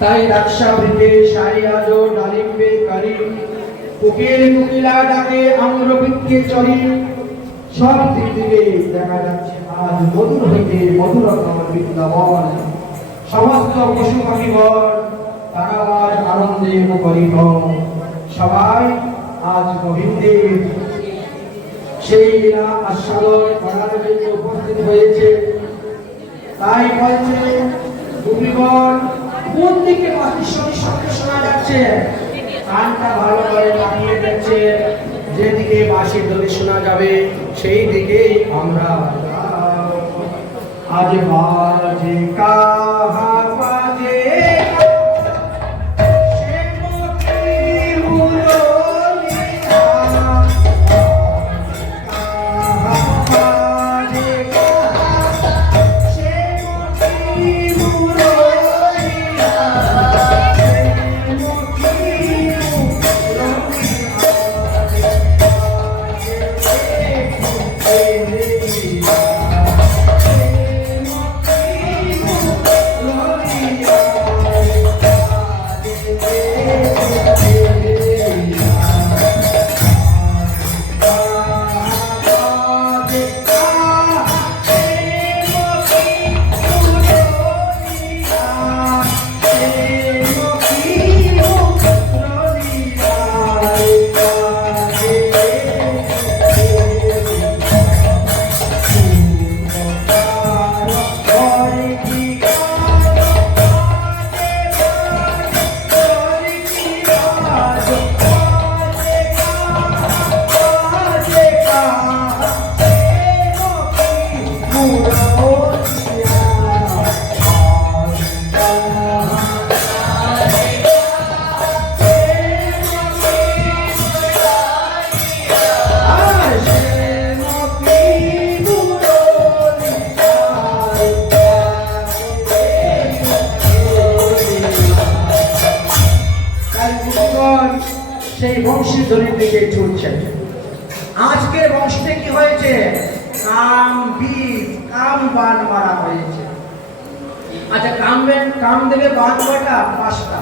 তাই রাক্ষাবৃতে সারিয়াজো ডালিম্বে কারি কোকিল কোকিলা ডাকে আম্রবৃক্ষে চড়ি সব দিক থেকে দেখা যাচ্ছে আজ মধুর হইতে মধুরতম বৃন্দাবন সমস্ত পশু পাখিগণ তারা আজ আনন্দে মুখরিত সবাই আজ গোবিন্দের সেই লীলা আস্বাদন করার জন্য উপস্থিত হয়েছে। তাই বলছে গোপীগণ কোন দিকে বাঁশির শব্দ শোনা যাচ্ছে, কানটা ভালো করে লাগিয়ে যাচ্ছে, যেদিকে বাঁশির ধ্বনি শোনা যাবে সেই দিকেই আমরা আজ বাজে কাহা বাজে সেই বংশী ধ্বনির দিকে ছুটছে। আজকের বংশীতে কি হয়েছে? কাম বীজ কাম বান মারা হয়েছে। আচ্ছা, কামদেবের বান কয়টা? 5টা।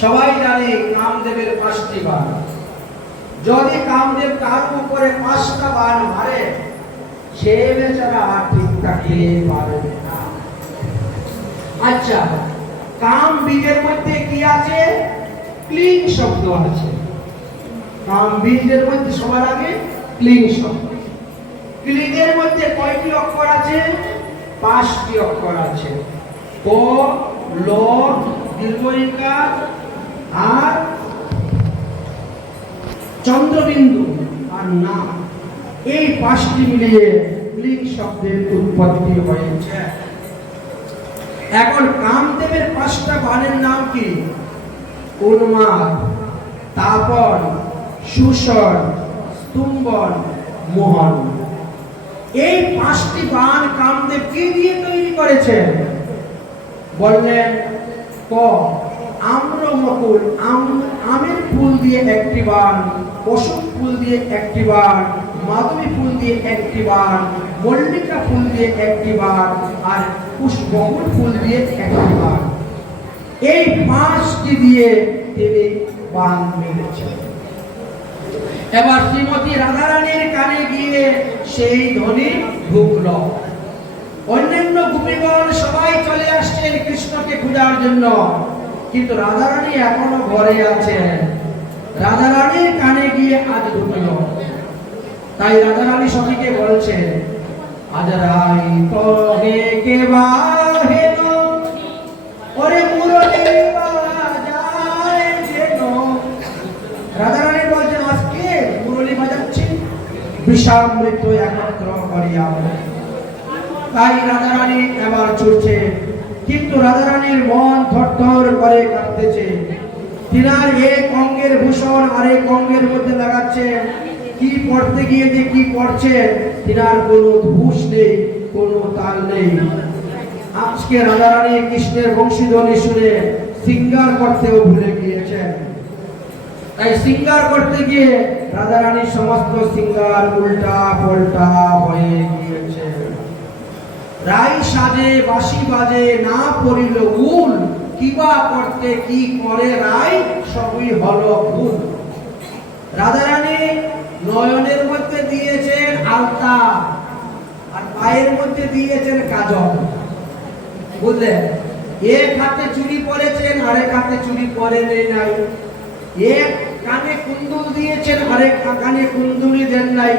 সবাই জানে কামদেবের 5টি বান। যদি কামদেব কার উপরে 5টা বান মারে সে বেচারা ঠিক থাকতে পারবে না। আচ্ছা, কাম বীজের মধ্যে কি আছে? ক্লিং শব্দ আছে। কাম বীজের মধ্যে সবার আগে ক্লিং শব্দ। ক্লিংয়ের মধ্যে কয়টি অক্ষর আছে? 5টি অক্ষর আছে। ক, ল, দীর্ঘইকার আর চন্দ্রবিন্দু আর না, এই 5টি মিলিয়ে ক্লিং শব্দের উৎপত্তি হয়েছে। এখন কামদেবের 5টা বানের নাম কি? উন্মাদ, তাপন, সুষণ, স্তম্ভন, মোহন। এই 5টি বান কামদেব কি দিয়ে তৈরি করেছেন? বললেন ক, আম্রমকুল, আমের ফুল দিয়ে একটি বান, অশোক ফুল দিয়ে একটি বান, মাধবী ফুল দিয়ে একটি বান, মল্লিকা ফুল দিয়ে একটি বান আর পুষ্পবকুল ফুল দিয়ে একটি বান। এই 5টি দিয়ে তিনি বান মেরেছেন। এবার শ্রীমতী রাধারানীর কানে গিয়ে সেই ধ্বনি ঢুকল। অন্যান্য গোপীগণ সবাই চলে আসছেন কৃষ্ণকে খোঁজার জন্য, কিন্তু রাধারানী এখনো ঘরে আছেন। রাধারানীর কানে গিয়ে আজ ঢুকল। তাই রাধারানী সখীকে বলছে, আজ রাই তহে কে বাহেন ওরে মুরলী বাজায় যেন। রাধারানী বলছেন, আজকে মুরলী বাজাচ্ছি বিষামৃত একত্র করিয়া। তাই রাধারানী এবার ছুটছে, কিন্তু রাধারানীর মন থরথর করে কাঁপতেছে। তিনার এক অঙ্গের ভূষণ আরেক অঙ্গের মধ্যে লাগাচ্ছেন, কি পড়তে গিয়ে যে কি পড়ছেন তিনার কোনো হুঁশ নেই, কোনো তাল নেই। আজকে রাধারানী কৃষ্ণের বংশীধ্বনি শুনে সিঙ্গার করতেও ভুলে গিয়েছেন। তাই সিঙ্গার করতে গিয়ে রাধারানীর সমস্ত সিঙ্গার উল্টা পাল্টা হয়ে গিয়েছে। রাই সাজে বাঁশি বাজে না পড়িল উল, কিবা করতে কি করে রাই সবই হলো ভুল। রাধারানী নয়নের মধ্যে দিয়েছেন আলতা আর পায়ের মধ্যে দিয়েছেন কাজল, বুঝলেন? এক হাতে চুড়ি পরেছেন আরেক হাতে চুড়ি পরেন নাই, এক কানে কুন্দুল দিয়েছেন আরেক কানে কুন্দুলি দেন নাই।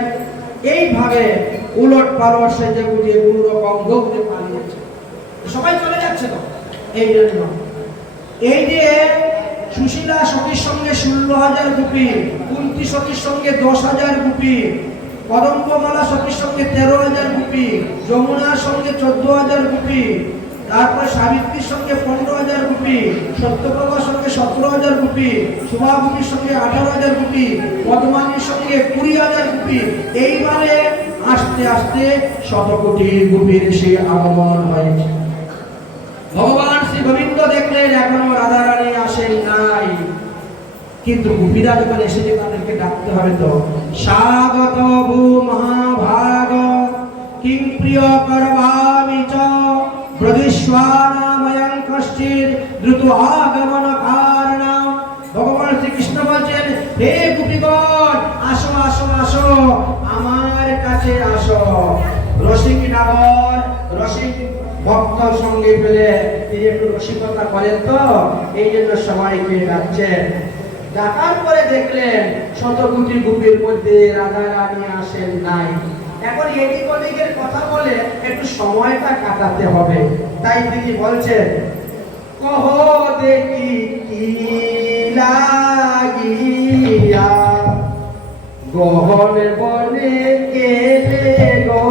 এইভাবে উলট পালট সেজে বুঝে কোন রকম দৌড়ে পালিয়েছে। সবাই চলে যাচ্ছে তো এই জন্য। এই যে সুশীলা সতীর সঙ্গে 16,000 গুপি, কুন্তী সতীর সঙ্গে 10,000 গুপি, কদম্বমালা সতীর সঙ্গে 13,000 গুপি, যমুনার সঙ্গে 14,000 গুপি, তারপরে সাবিত্রীর সঙ্গে 15,000 গুপি, সত্যপ্রভার সঙ্গে 17,000 গুপি, শুভাবুমির সঙ্গে 18,000 গুপি, পদ্মানীর সঙ্গে 20,000 গুপি। এইবারে আস্তে আস্তে 100 কোটি গুপির সেই আগমন হয়েছে। ভগবান শ্রী গোবিন্দ দেখলেন এখনো রাধারানী আসেন নাই, কিন্তু গোপীরা যখন এসেছে তাদেরকে ডাকতে হবে তো। স্বাগত ভূ মহাভাগ কিং প্রিয় করবামি চ ব্রজেশ্বরাময়ং কশ্চিৎ দ্রুত আগমন কারণম। ভগবান শ্রীকৃষ্ণ বলছেন, হে গোপীগণ আসো আসো আসো, আমার কাছে আসো। রসিক নগর রসিক ভক্ত সঙ্গে পেলে তিনি একটু রসিকতা করেন তো, এই জন্য সবাইকে ডাকছেন। ডাকার পরে দেখলেন 100 কোটি গোপীর মধ্যে রাধারানী আসেন নাই। এখন এদিক ওদিকের কথা বলে একটু সময়টা কাটাতে হবে, তাই তিনি বলছেন, কহ দেখি কি লাগিয়া গহন বনে গেলে গো,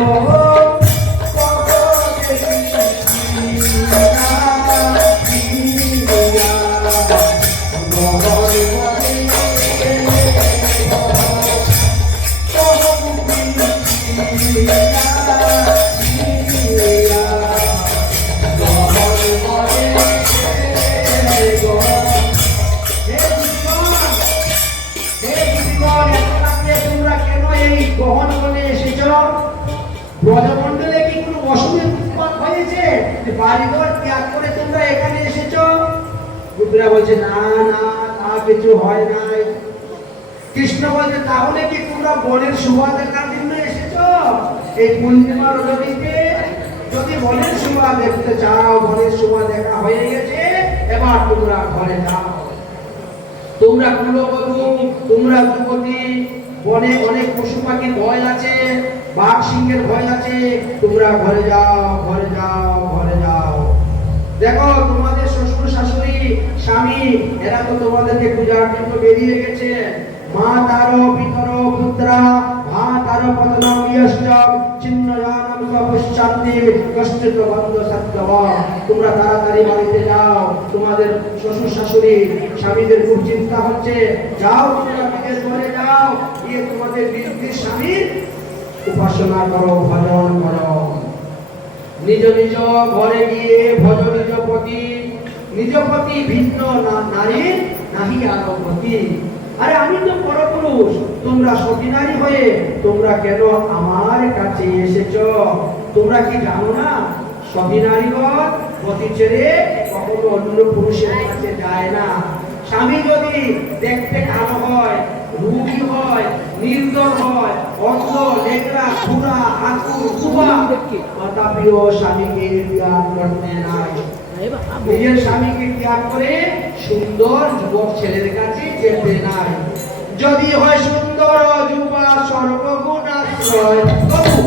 ব্রজমণ্ডলে কি কোনো অসুবিধা উৎপাত হয়েছে? বাড়িঘর ত্যাগ করে তোমরা এখানে এসেছো? গোপীরা বলছে, না না তা কিছু হয় নাই। কৃষ্ণ বলছে, তাহলে কি তোমরা বনের শোভা দেখার জন্য এসেছো এই পূর্ণিমার রজনীতে? যদি বনের শোভা দেখতে চাও, বনের শোভা দেখা হয়ে গেছে, এবার তোমরা ঘরে যাও। তোমরা কুলবধূ, তোমরা যুবতী, বনে অনেক পশু পাখির ভয় আছে, বাঘ সিংহের ভয় আছে, তোমরা ঘরে যাও, ঘরে যাও, ঘরে যাও। দেখো তোমাদের শ্বশুর শাশুড়ি স্বামী এরা তো তোমাদেরকে পূজার জন্য বেরিয়ে গেছে। মা তারো পিতর পুত্রা মা তারো পতনম ইয়শ্চ চিন্নয়ানম সপশ্চান্তি কষ্টিত বন্ধ সত্যব। তোমরা তাড়াতাড়ি বাড়িতে যাও, তোমাদের শ্বশুর শাশুড়ি স্বামীদের খুব চিন্তা হচ্ছে। যাও তোমরা বিদেশ ঘরে যাও, গিয়ে তোমাদের বীর স্বামীর উপাসনা করো, ভজন করো। নিজ নিজ ঘরে গিয়ে ভজ নিজ পতি ভিন্ন নারী নাহি আরো পতি। আরে আমি তো পরপুরুষ, তোমরা সতী নারী হয়ে তোমরা কেন আমার কাছে এসেছো? তোমরা কি জানো না সতী নারীগণ পতি ছেড়ে কখনো অন্য পুরুষের কাছে যায় না। স্বামী যদি দেখতে কালো হয়, রূপী হয়, নির্দর হয়, অন্ধ, লেগরা, খুড়া, আকুর, কুবা, তথাপিও স্বামীকে ত্যাগ করতে নাই। নিজের স্বামীকে ত্যাগ করে সুন্দর যুবক ছেলের কাছে যেতে নাই। যদি হয় সুন্দর যুবা সর্বগুণাশ্রয়, তবু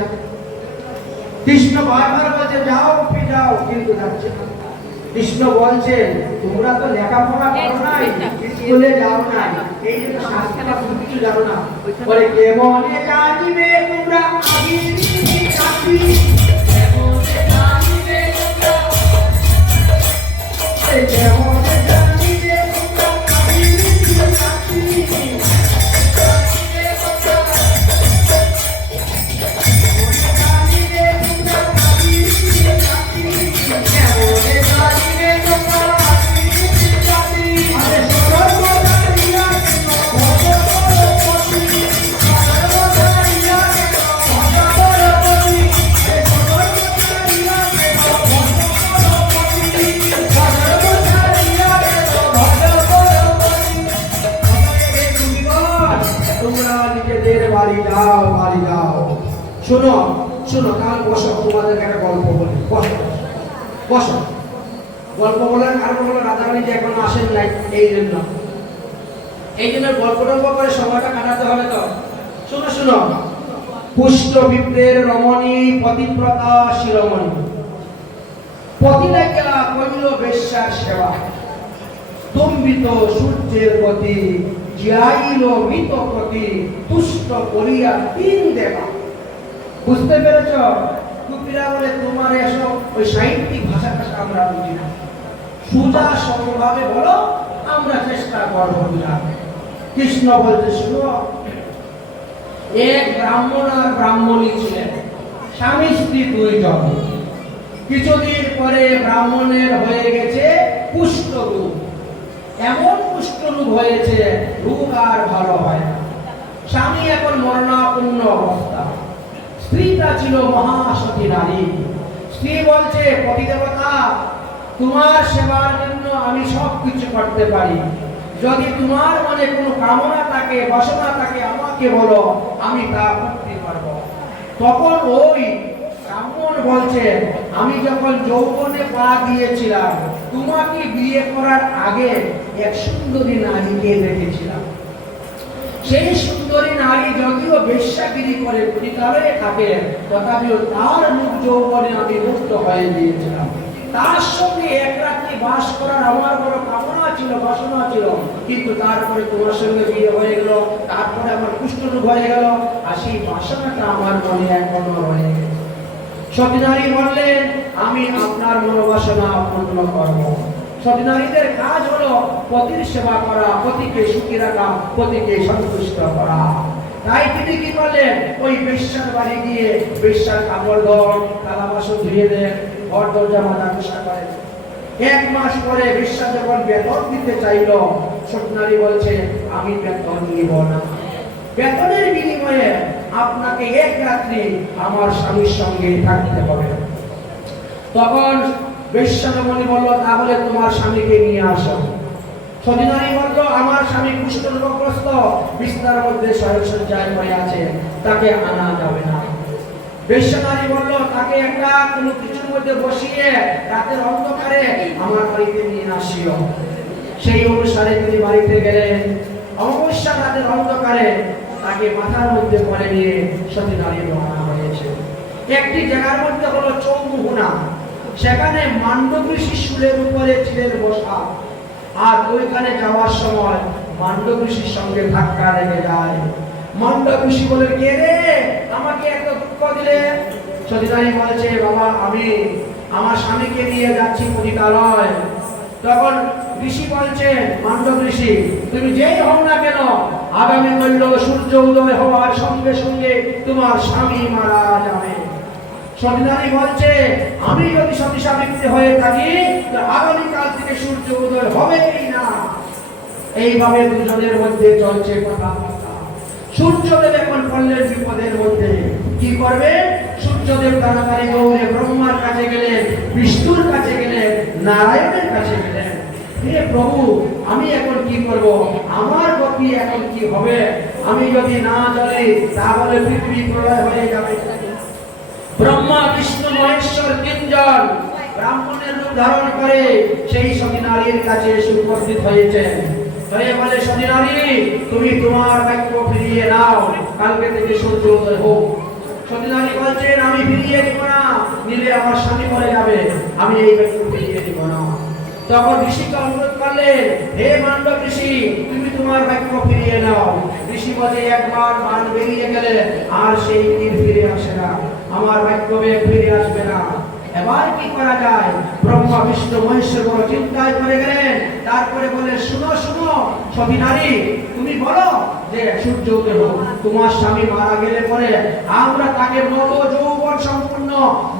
না। কৃষ্ণ বারবার বলছে যাও যাও, কিন্তু যাচ্ছে না। কৃষ্ণ বলছেন তোমরা তো লেখাপড়া করো নাই, স্কুলে যাও নাই, এই জন্য শাস্ত্র কিছু জানো না। বলে কেমনে জানিবে তোমরা আগির চাকরি, কেমনে জানিবে তোমরা, কেমনে জানিবে তোমরা আগির চাকরি, শোনো শোনো, কাল বসো, তোমাদের একটা গল্প বলি। বসো বসো। গল্প বলার কারণ হলো রাধারানী যে এখন আসেন নাই, এই জন্য গল্প টল্প করে সময়টা কাটাতে হবে তো। শোনো শোনো, পুষ্ট বিপ্রের রমণী পতিব্রতা শিরোমণি, পতিলেখা কইল বেশ্যার সেবা, স্তম্ভিত সূর্যের গতি, যাইল মৃত প্রতি, তুষ্ট করিয়া তিন দেবা। বুঝতে পেরেছ? কুপিরা বলে তোমার এসব ওই সাহিত্যিক ভাষা আমরা বুঝি না, সোজা সরলভাবে বলো, আমরা চেষ্টা করবো বুঝা। কৃষ্ণ বলতে শুনো, এক ব্রাহ্মণ আর ব্রাহ্মণী ছিলেন, স্বামী স্ত্রী দুইজন। কিছুদিন পরে ব্রাহ্মণের হয়ে গেছে কুষ্ঠ রোগ, এমন কুষ্ঠ রোগ হয়েছে রোগ আর ভালো হয় না। স্বামী এখন মরণাপন্ন অবস্থা, স্ত্রীটা ছিল মহাসতী নারী। স্ত্রী বলছে পতিদেবতা, তোমার সেবার জন্য আমি সব কিছু করতে পারি, যদি তোমার মনে কোনো কামনা থাকে, বাসনা থাকে, আমাকে বলো, আমি তা করতে পারবো। তখন ওই ব্রাহ্মণ বলছে, আমি যখন যৌবনে পা দিয়েছিলাম, তোমাকে বিয়ে করার আগে এক সুন্দরী নারীকে দেখেছিলাম। সেই সুন্দরী নারী যদিও বেশ্যাগিরি করে পতিতালয়ে থাকে, তথাপিও তার মুখ যৌবনে আমি মুক্ত হয়ে গিয়েছিলাম। তার সঙ্গে এক রাত্রি বাস করার আমার বড় কামনা ছিল, বাসনা ছিল, কিন্তু তারপরে তোমার সঙ্গে বিয়ে হয়ে গেল, তারপরে আমার কুষ্ঠরোগ হয়ে গেল, আর সেই বাসনাটা আমার মনে এখনো রয়ে গেছে। সতী নারী বললেন, আমি আপনার মনোবাসনা পূর্ণ করব। সতী নারীদের কাজ হলো পতির সেবা করা, পতিকে সুখী রাখা, পতিকে সন্তুষ্ট করা। তাই তিনি কি করলেন, ওই বেশ্যার বাড়ি গিয়ে বেশ্যার কাপড় ধোন, থালা বাসন ধুয়ে দেন, ঘর দরজা মাজা পোছা করেন। এক মাস পরে বেশ্যা যখন বেতন দিতে চাইল, সতী নারী বলছে, আমি বেতন নিব না, বেতনের বিনিময়ে আপনাকে এক রাত্রি আমার স্বামীর সঙ্গে থাকতে হবে। তখন বেশ্যারমণি বলল, তাহলে তোমার স্বামীকে নিয়ে আসো। সতী নারী বলল, আমার স্বামী কুষ্ঠরোগগ্রস্ত, বিছানার মধ্যে শয্যায় পড়ে আছে, তাকে আনা যাবে না। বেশ্যা নারী বলল, তাকে একটা কোনো কিছুর মধ্যে বসিয়ে রাতের অন্ধকারে আমার বাড়িতে নিয়ে আসিও। সেই অনুসারে তিনি বাড়িতে গেলেন। অমাবস্যা রাতের অন্ধকারে তাকে মাথার মধ্যে পরে নিয়ে সতী নারী রওনা হয়েছে। একটি জায়গার মধ্যে হলো চৌমুহনা, সেখানে মান্ডব ঋষি শুলের উপরে ছিলেন বসা, আর ওইখানে যাওয়ার সময় মান্ডব ঋষির সঙ্গে ধাক্কা লেগে যায়। মান্ডব ঋষি বলে, কে রে, আমাকে এত দুঃখ দিলে? সতী নারী বলছে, বাবা, আমি আমার স্বামীকে নিয়ে যাচ্ছি পতিতালয়। তখন ঋষি বলছে, মান্ডব ঋষি, তুমি যেই হও না কেন, আগামী কাল সূর্য উদয় হওয়ার সঙ্গে সঙ্গে তোমার স্বামী মারা যাবে। সতী নারী বলছে, আমি যদি সতী সাবিত্রী হয়ে থাকি, আগামীকাল থেকে সূর্য উদয় হবেই না। এইভাবে দুজনের মধ্যে চলছে কথাবার্তা। সূর্যদেব এখন পড়লেন বিপদের মধ্যে, কি করবে? সূর্যদেব তাড়াতাড়ি দৌড়ে ব্রহ্মার কাছে গেলেন, বিষ্ণুর কাছে গেলেন, নারায়ণের কাছে গেলেন। হে প্রভু, আমি এখন কি করব? আমার গতি এখন কি হবে? আমি যদি না চলি, তাহলে পৃথিবী প্রলয় হয়ে যাবে। ব্রহ্মা, বিষ্ণু, মহেশ্বর তিনজন ব্রাহ্মণের রূপ ধারণ করে সেই সতী নারীর কাছে উপস্থিত হয়েছেন। হয়ে বলে, সতী নারী, তুমি তোমার বাক্য ফিরিয়ে নাও, কালকে থেকে সূর্য উদয় হোক। সতীনারী বলছেন আমি ফিরিয়ে দিব না, নিলে আমার স্বামী মরে যাবে, আমি এই ব্যক্তি ফিরিয়ে দিব না। তখন ঋষিকে অনুরোধ করলেন, হে মান্ডব ঋষি, তুমি তোমার বাক্য ফিরিয়ে নাও। ঋষি বলে একবার বান বেরিয়ে গেলে আর সেই তীর ফিরে আসে না, আমার বাক্য ফিরে আসবে না। এবার কি করা যায়? ব্রহ্মা বিষ্ণু মহেশ্বর বড় চিন্তায় পড়ে গেলেন। তারপরে বলে, শুনো শুনো সতী নারী, তুমি বলো যে সূর্য উদয় হোক, তোমার স্বামী মারা গেলে পরে আমরা তাকে নব যৌবন সম্পূর্ণ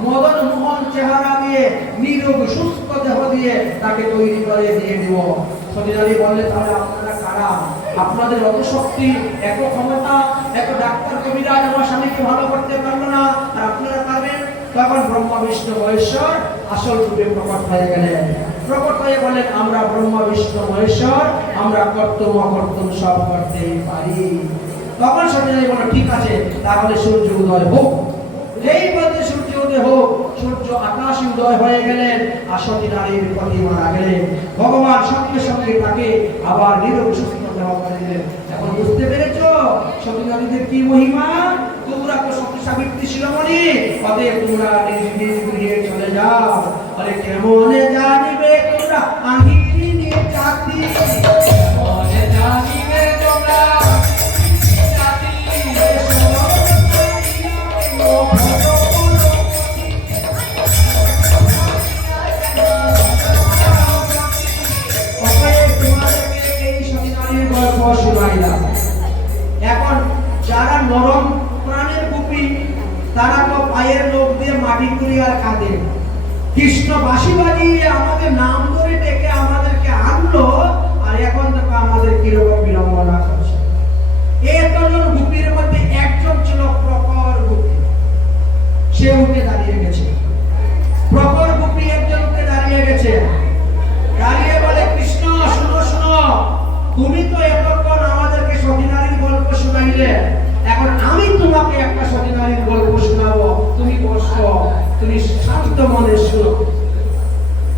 মদন মোহন চেহারা দিয়ে নিরোগ সুস্থ দেহ দিয়ে তাকে তৈরি করে দিয়ে দিব। সতী নারী বললে, তাহলে আপনারা কারা? আপনাদের অত শক্তি, এত ক্ষমতা, এত ডাক্তার কবিরাজ আমার স্বামীকে ভালো করতে পারলো না, আর আপনারা পারবেন? তখন ব্রহ্মা বিষ্ণু মহেশ্বর আসল রূপে প্রকট হয়ে গেলেন। প্রকট হয়ে বলেন, আমরা ব্রহ্মা বিষ্ণু মহেশ্বর, আমরা কর্তব্য অকর্তব্য সব করতেই পারি। তখন সত্যি বলল, ঠিক আছে, তাহলে সূর্য উদয় হোক। এই বলতে সূর্য উদয় হোক, সূর্য আকাশে উদয় হয়ে গেলেন, আর সতী নারীর পতি মারা গেলেন। ভগবান সঙ্গে সঙ্গে তাকে আবার নিরোগ সুস্থ দেহ করে দিলেন। এখন বুঝতে পেরেছো সতী নারীদের কি মহিমা? তোমরা তো সতী সাবিত্রী শিরোমণি, অতএব তোমরা নিজ নিজ গৃহে চলে যাও। বলে, কেমনে জানিবে তোমরা আহিরি নিয়ে জাতি, কেমনে জানিবে তোমরা জাতি, এখন যারা নরম প্রাণের গোপী, তারা তো পায়ের লোক দিয়ে মাটি তুলি আর কাঁদে। কৃষ্ণ বাঁশি বাজিয়ে আমাদের নাম ধরে ডেকে আমাদেরকে আনলো, আর এখন তো আমাদের কিরকম বিড়ম্বনা করছে। এতজন গোপীর মধ্যে একজন ছিল প্রখর গোপী, সে উঠে দাঁড়িয়ে গেছে। প্রখর গোপী একজন উঠে দাঁড়িয়ে গেছে, দাঁড়িয়ে বলে, কৃষ্ণ শুনো শুনো, তুমি তো এতক্ষণ আমাদেরকে সতী নারীর গল্প শোনাইলে, এখন আমি তোমাকে একটা সতী নারীর গল্প শোনাবো, তুমি বসো, তুমি শান্ত মনে শুনো।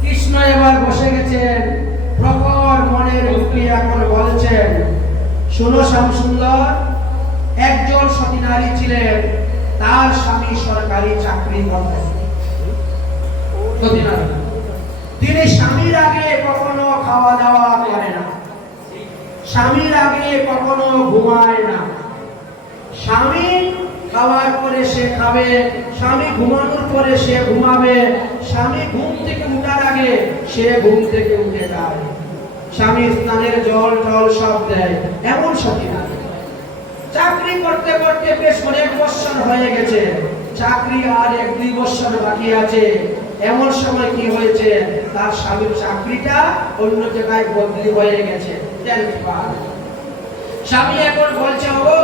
কৃষ্ণ এবার বসে গেছেন। প্রখর মনের গোপী এখন বলছেন, শোনো শ্যামসুন্দর, একজন সতী নারী ছিলেন, তার স্বামী সরকারি চাকরি করতেন। সতী নারী, তিনি স্বামীর আগে কখনো খাওয়া দাওয়া করে না, স্বামীর আগে কখনো ঘুমায় না। স্বামী খাওয়ার পরে সে খাবে, স্বামী ঘুমানোর পরে সে ঘুমাবে, স্বামী ঘুম থেকে উঠার আগে সে ঘুম থেকে উঠে যায়, স্বামী স্নানের জল টল সব দেয়। এমন সতী নারী চাকরি করতে করতে বেশ অনেক বছর হয়ে গেছে, চাকরি আর 1-2 বছর বাকি আছে। এমন সময় কি হয়েছে, তার স্বামীর চাকরিটা অন্য জায়গায় বদলি হয়ে গেছে, ট্রান্সফার। স্বামী এখন বলছে, ও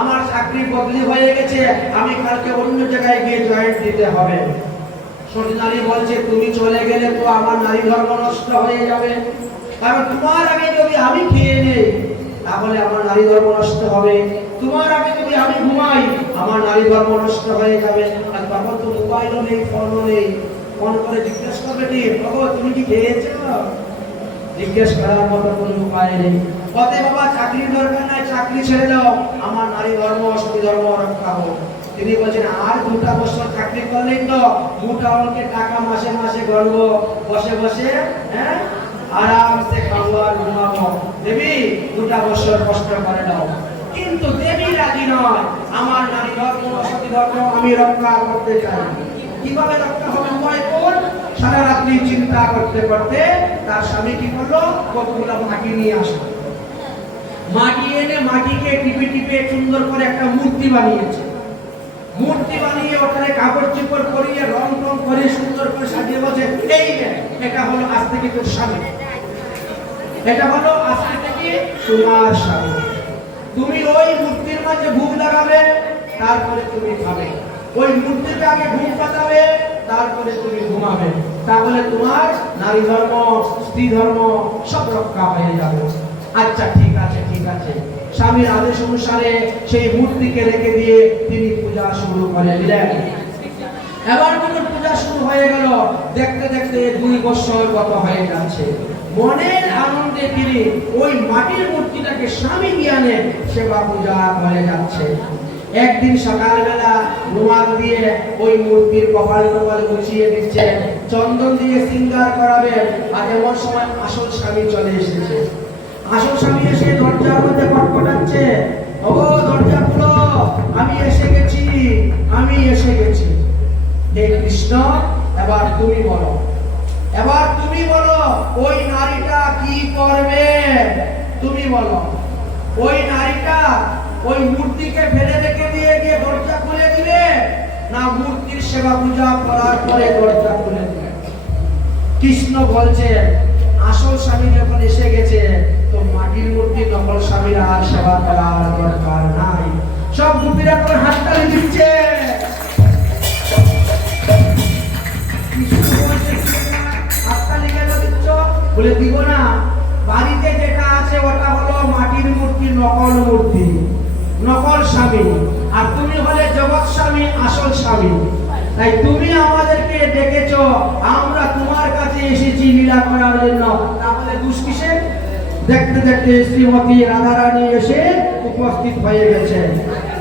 আমার চাকরি বদলি হয়ে গেছে, আমি কালকে অন্য জায়গায় গিয়ে জয়েন্ট দিতে হবে। সতী নারী বলছে, তুমি চলে গেলে তো আমার নারী ধর্ম নষ্ট হয়ে যাবে, কারণ তোমার আগে যদি আমি খেয়ে নেই তাহলে আমার নারী ধর্ম নষ্ট হবে, তোমার আগে যদি আমি ঘুমাই আমার নারী ধর্ম নষ্ট হয়ে যাবে। আর তখন তো মোবাইলও নেই, ফোনও নেই, ফোন করে জিজ্ঞেস করবে, তুমি কি খেয়েছো? জিজ্ঞেস করার মতো কোনো উপায় নেই। অতএব বাবা চাকরির দরকার নাই, চাকরি ছেড়ে দাও, আমার নারী ধর্ম সতী ধর্ম রক্ষা হোক। তিনি বলছেন, আর 2টা বছর চাকরি করলেই তো মোটা অঙ্কের টাকা মাসে মাসে গড়ব, বসে বসে আরামসে খাবো আর ঘুমাবো। দেবী 2টা বছর কষ্ট করে দাও। কিন্তু দেবী রাজি নয়, আমার নারী ধর্ম সতী ধর্ম আমি রক্ষা করতে চাই। কিভাবে রক্ষা হবে? উপায় কোন? সারা রাত্রি চিন্তা করতে করতে তার স্বামী কি করলো, কতগুলো মাটি নিয়ে আসলো, মাটি এনে মাটিকে টিপে টিপে সুন্দর করে একটা মূর্তি বানিয়েছে। মূর্তি বানিয়ে ওখানে কাপড় চোপড় করিয়ে রং টং করে সুন্দর করে সাজিয়ে বলছে, এই এটা হলো আজ থেকে তোর স্বামী, এটা হলো আজ থেকে তোমার স্বামী। তুমি ওই মূর্তির মাঝে ভোগ লাগাবে, তারপরে তুমি খাবে, ওই মূর্তিকে আগে ঘুম পাতাবে, তারপরে তুমি ঘুমাবে, তাহলে তোমার নারী ধর্ম স্ত্রী ধর্ম সব রক্ষা হয়ে যাবে। আচ্ছা ঠিক আছে ঠিক আছে। স্বামীর আদেশ অনুসারে সেই মূর্তিকে রেখে দিয়ে তিনি পূজা শুরু করে দিলেন। এবার যখন পূজা শুরু হয়ে গেল, দেখতে দেখতে 2 বছর গত হয়ে যাচ্ছে। মনের আনন্দে তিনি ওই মাটির মূর্তিটাকে স্বামী জ্ঞানে সেবা পূজা করে যাচ্ছে। একদিন সকালবেলা রুমাল দিয়ে ওই মূর্তির কপাল টপাল গুছিয়ে দিচ্ছেন, চন্দন দিয়ে শৃঙ্গার করাবেন, আর এমন সময় আসল স্বামী চলে এসেছে। আসল স্বামী এসে দরজার মধ্যে খটখটাচ্ছে, ও দরজা খুলো, আমি এসে গেছি, আমি এসে গেছি। হে কৃষ্ণ, এবার তুমি বলো, এবার তুমি বলো ওই নারীটা কি করবে, তুমি বলো। ওই নারীটা ওই মূর্তিকে ফেলে রেখে দিয়ে গিয়ে দরজা খুলে দিবে, না মূর্তির সেবা পূজা করার পরে দরজা খুলে দিবে? কৃষ্ণ বলছেন আসল স্বামী যখন এসে গেছে, তো মাটির মূর্তি নকল স্বামীর আর সেবা করার দরকার নাই। সব গোপীরা করে হাততালি দিচ্ছে। হাততালি কেন দিচ্ছ? বলে দিব না, বাড়িতে যেটা আছে ওটা হলো মাটির মূর্তি, নকল মূর্তি, নকল স্বামী, আর তুমি হলে জগৎ স্বামী, আসল স্বামী। তাই তুমি আমাদেরকে ডেকেছো, আমরা তোমার কাছে এসেছি লীলা করার জন্য, তাহলে দুষ কিসের? দেখতে দেখতে শ্রীমতী রাধারানী এসে উপস্থিত হয়ে গেছেন।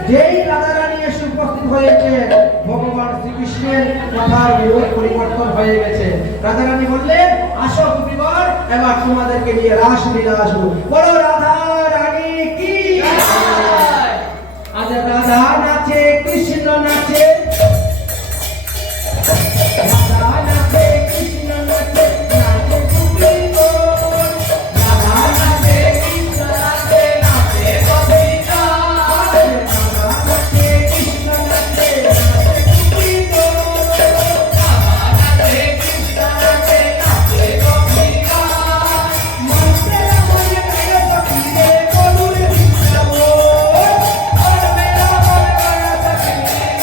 যেই রাধারানী এসে উপস্থিত হয়েছে, ভগবান শ্রীকৃষ্ণের কথার বিরোধ পরিবর্তন হয়ে গেছে। রাধারানী বললেন, আসো গোপীগণ, এবার তোমাদেরকে নিয়ে রাসলীলা আসবো। বলো রাধা রানী কি? আজ রাধা নাচে, কৃষ্ণ নাচে, রাধা নাচে, কৃষ্ণ নাচে, নাচে গোপীগণ, রাধা নাচে, কৃষ্ণ নাচে, নাচে গোপীগণ, রাধা নাচে, কৃষ্ণ নাচে, নাচে গোপীগণ, রাধা নাচে, কৃষ্ণ নাচে, নাচে গোপীগণ, মন্ত্রে মনে করে সখিরে বলুন বৃন্দাবন, মনে মনে করে সখিরে বলুন বৃন্দাবন।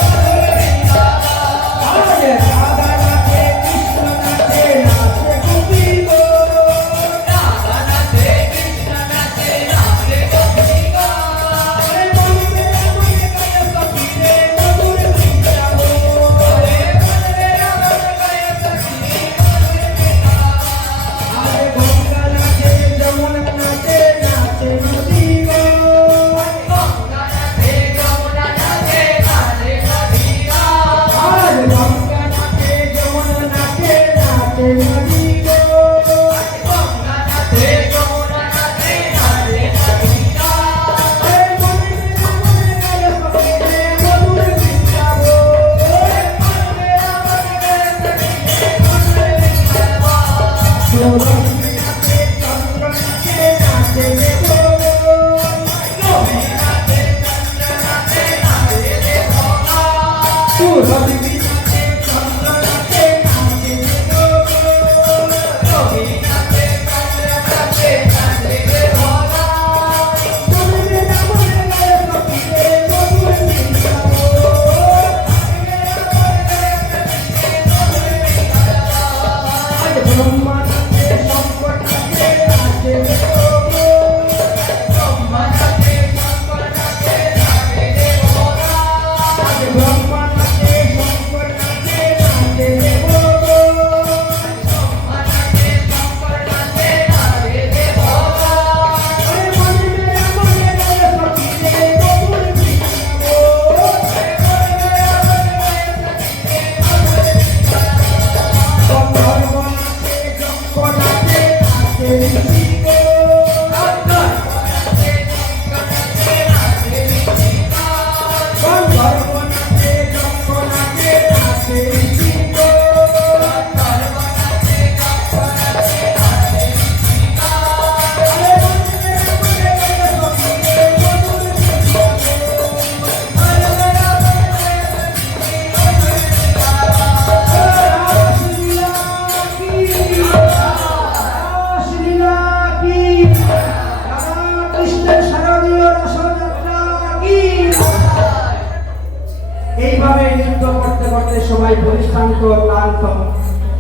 এইভাবে নৃত্য করতে করতে সবাই পরিশ্রান্ত ক্লান্ত,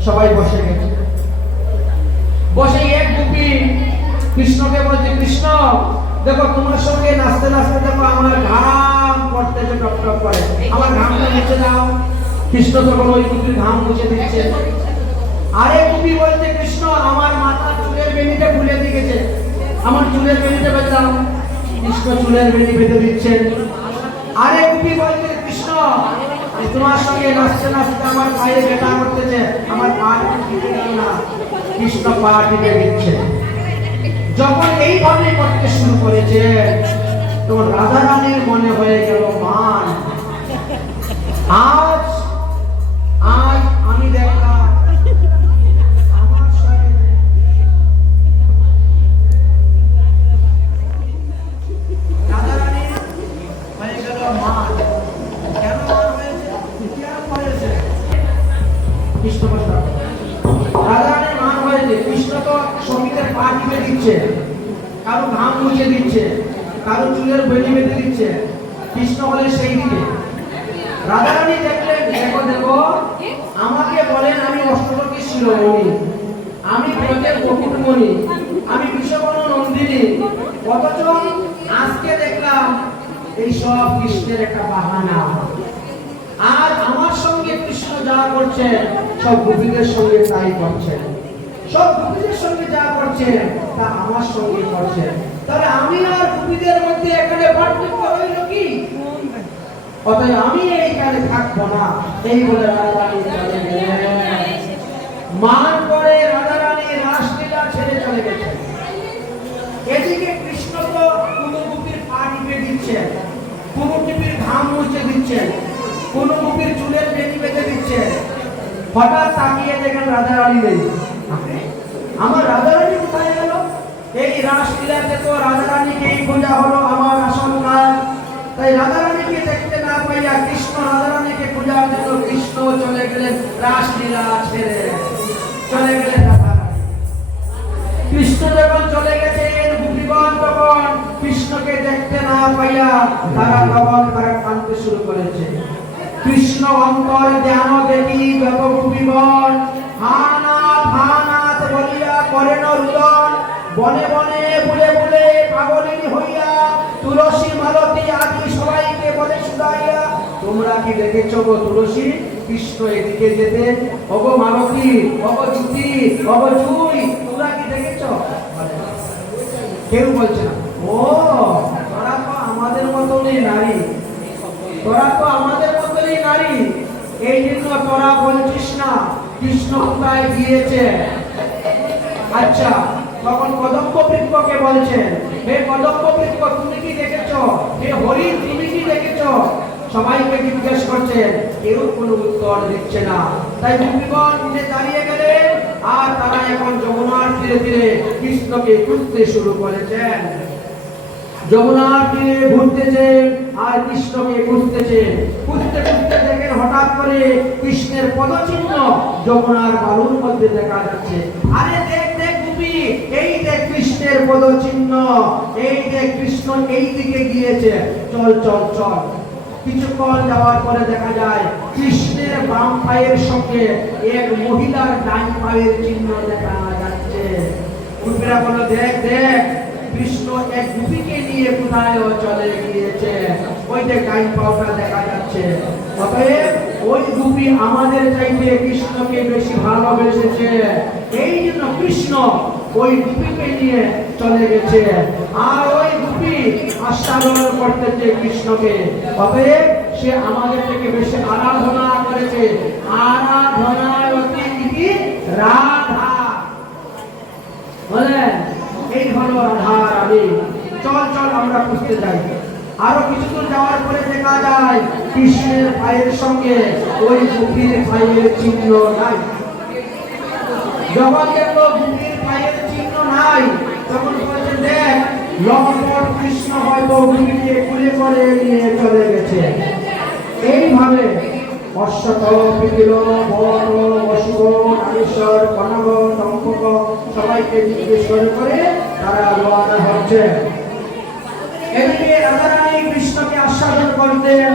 সবাই বসে গেছে। বসে এক গোপী কৃষ্ণকে বলছে, কৃষ্ণ দেখো তোমার সঙ্গে নাচতে নাচতে দেখো আমার ঘাম পড়তেছে, টপ টপ করে, আমার ঘামটা মুছে দাও। কৃষ্ণ তখন ওই গোপীর ঘাম মুছে দিচ্ছে। আরেক গোপী বলছে, কৃষ্ণ আমার মাথার চুলের বেনিটা খুলে দিয়ে গেছে, আমার চুলের বেনিটা বেঁধে দাও। কৃষ্ণ চুলের বেনি বেঁধে দিচ্ছেন। আরে গোপী বলছে কৃষ্ণ তোমার সঙ্গে নাচতে নাচতে আমার পায়ে ব্যথা করতেছে, আমার পা টিপে দিও না। কৃষ্ণ পা টিপে দিচ্ছে। যখন এইভাবে করতে শুরু করেছে তখন রাধা রানীর মনে হয়ে গেল মান, আজ আজ আমি দেখলাম আমার সঙ্গে রাধা রানী হয়ে গেল মান। কেন মান হয়েছে? কেন হয়েছে? কৃষ্ণ কথা রাধা রানীর মান হয়েছে। কৃষ্ণ তো সঙ্গীতের পা টিপে দিচ্ছে, কারো ঘাম মুছে দিচ্ছে, কারো চুলের বেলি বেঁধে দিচ্ছে। কৃষ্ণ বলে সেই দিকে। রাধা রানী দেখলেন, দেখো দেখো আমাকে বলেন আমি অষ্টলোকের শিরোমণি, আমি ব্রজের মুকুটমণি, আমি বিষবন নন্দিনী, অথচ আজকে দেখলাম এই সব কৃষ্ণের একটা বাহানা। আর আমার সঙ্গে কৃষ্ণ যা করছে সব গোপীদের সঙ্গে তাই করছেন, সব গোপীদের সঙ্গে যা করছেন তা আমার সঙ্গে করছেন। তাহলে আমি আর গোপীদের মধ্যে এখানে পার্থক্য রইল কি? অতএব আমি এইখানে থাকবো না, এই বলে রাধারানী চলে গেলেন। মান করে রাধারানী রাসলীলা ছেড়ে চলে গেছেন। এদিকে কৃষ্ণ তো কোন গোপীর পা টিপে দিচ্ছেন, কোন গোপীর ঘাম মুছে দিচ্ছেন, কোন গোপীর চুলের বেনি বেঁধে দিচ্ছেন। হঠাৎ তাকিয়ে দেখেন রাধারানী নেই। আমার রাধারানী কোথায় গেল? এই রাসলীলাতে তো রাধারানীকেই খোঁজা হলো আমার আসল কাজ। তাই রাধারানীকে দেখতে না পাইয়া কৃষ্ণ রাধারানীকে খোঁজার জন্য কৃষ্ণ চলে গেলেন রাসলীলা ছেড়ে, চলে গেলেন রাধারানী। কৃষ্ণ যখন চলে গেছেন গোপীগণ তখন কৃষ্ণকে দেখতে না পাইয়া তারা কাঁদতে শুরু করেছে। কৃষ্ণ অন্তর জ্ঞান দেখি যত গোপীগণ হানাথ হানাথ বলিয়া করেন রুদন, বনে বনে বুলে বুলে পাগলিনী হইয়া তুলসী মালতী আদি সবাইকে বলে শুধাইয়া, তোমরা কি দেখেছ গো তুলসী কৃষ্ণ এদিকে যেতে? ওগো মালতী, ওগো জ্যোতি, ওগো জুই, তোমরা কি দেখেছ? কেউ বলছে না। ও তোরা তো আমাদের মতনই নারী, তোরা তো আমাদের মতনই নারী, এই জন্য তোরা বলছিস না কৃষ্ণ কোথায় গিয়েছে। আচ্ছা, তখন কদম্ব বৃক্ষকে বলছেন, হে কদম্ব বৃক্ষ তুমি কি দেখেছ? হে হরিণ তুমি কি দেখেছ? সবাইকে জিজ্ঞেস করছেন, কেউ কোনো উত্তর দিচ্ছে না। তাই গোপীগণ উঠে দাঁড়িয়ে গেলেন আর তারা এখন যমুনার তীরে তীরে কৃষ্ণকে খুঁজতে শুরু করেছেন। যমুনার তীরে ঘুরতেছেন আর কৃষ্ণকে খুঁজতেছেন। খুঁজতে খুঁজতে দেখেন হঠাৎ করে কৃষ্ণের পদচিহ্ন যমুনার বালুর মধ্যে দেখা যাচ্ছে। আরে দেখ দেখ গোপী, এই দেখ কৃষ্ণের পদচিহ্ন, এই দেখ কৃষ্ণ এই দিকে গিয়েছে, চল চল চল। কিছুক্ষণ যাওয়ার পরে দেখা যায় কৃষ্ণের বাম পায়ের সঙ্গে এক মহিলার ডান পায়ের চিহ্ন দেখা যাচ্ছে। গোপীরা বলল, দেখ দেখ কৃষ্ণ এক গোপীকে নিয়ে কোথায় চলে গিয়েছে, ওই যে ডান পাওটা দেখা যাচ্ছে। অতএব ওই গোপী আমাদের চাইতে কৃষ্ণকে বেশি ভালোবেসেছে, এই জন্য কৃষ্ণ ওই গোপীকে নিয়ে চলে গেছে। আর ওই গোপী আস্বাদন করতেছে কৃষ্ণকে, অতএব সে আমাদের থেকে বেশি আরাধনা করেছে। আরাধনায় অতি রাধা বলেন, এই হলো রাধার আদি। চল চল আমরা খুঁজতে যাই। আরো কিছু দূর যাওয়ার পরে দেখা যায় কৃষ্ণের পায়ের সঙ্গে ওই গোপীর পায়ের চিহ্ন নাই। যখন দেখলো গোপীর পায়ের চিহ্ন নাই তখন বলছে, দেখ লম্পট কৃষ্ণ হয়তো গোপীকে কুলে করে নিয়ে চলে গেছে। এইভাবে অশ্বত পিপিল বন অশুভ নারীশ্বর কনক টম্পক সবাইকে জিজ্ঞেস করে তারা রওনা হচ্ছে। এদিকে রাধারানী কৃষ্ণকে আস্বাদন করতেন,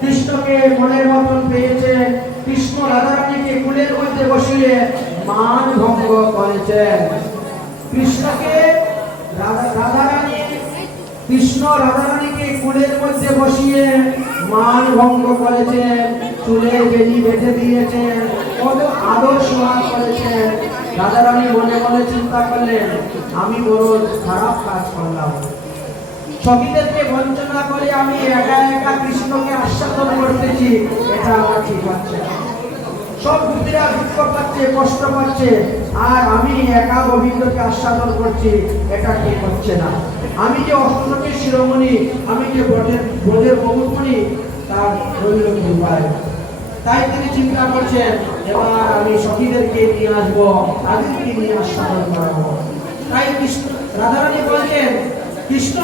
কৃষ্ণকে মনের মতন পেয়েছেন। কৃষ্ণ রাধারানীকে কুলের মধ্যে বসিয়ে মান ভঙ্গ করেছেন। কৃষ্ণকে রাধারানী কৃষ্ণ রাধারানীকে কুলের মধ্যে বসিয়ে মান ভঙ্গ করেছেন, চুলের বেনি বেঁধে দিয়েছেন, কত আদর সোহাগ করেছেন। রাধারানী মনে মনে চিন্তা করলেন, আমি বড় খারাপ কাজ করলাম, সখীদেরকে বঞ্চনা করে আমি একা একা কৃষ্ণকে আস্বাদন করতেছি, এটা আমার ঠিক হচ্ছে না। সব গোপীরা দুঃখ পাচ্ছে, কষ্ট পাচ্ছে, আর আমি একা গোবিন্দকে আস্বাদন করছি, এটা ঠিক হচ্ছে না। আমি যে অষ্টমীর শিরোমণি, আমি যে ব্রজের বহুমণি, তার রইল কি উপায়? তাই তিনি চিন্তা করছেন, এবার আমি সখীদেরকে নিয়ে আসবো, তাদেরকে নিয়ে আস্বাদন করাবো। তাই কৃষ্ণ রাধারানী বলছেন, কৃষ্ণ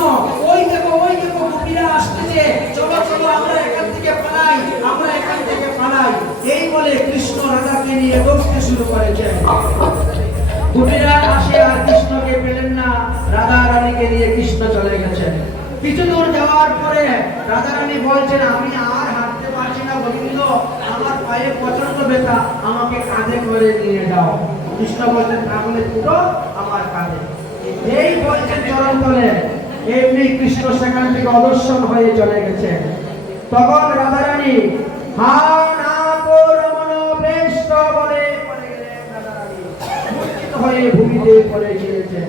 ওই দেখো গোপীরা আসতেছে, চলো চলো আমরা এখান থেকে পালাই, আমরা এখান থেকে পালাই। এই বলে কৃষ্ণ রাধাকে নিয়ে দৌড়তে শুরু করেছেন। গোপীরা আসে আর কৃষ্ণকে পেলেন না, রাধা রানীকে নিয়ে কৃষ্ণ চলে গেছেন। কিছু দূর যাওয়ার পরে রাধা রানী বলছেন, আমি আর হাঁটতে পারছি না গোবিন্দ, আমার পায়ে প্রচন্ড ব্যথা, আমাকে কাঁধে করে নিয়ে যাও। কৃষ্ণ বলছেন, তাহলে পুরো আমার কাঁধে। এই বলছেন চরণ তলে, এমনি কৃষ্ণ সেখান থেকে অদর্শন হয়ে চলে গেছে। তখন রাধারানী হা না পরমন বেষ্ট বলে পড়ে গেলেন। রাধারানী মূর্ছিত হয়ে ভূমিতে পড়ে গিয়েছেন।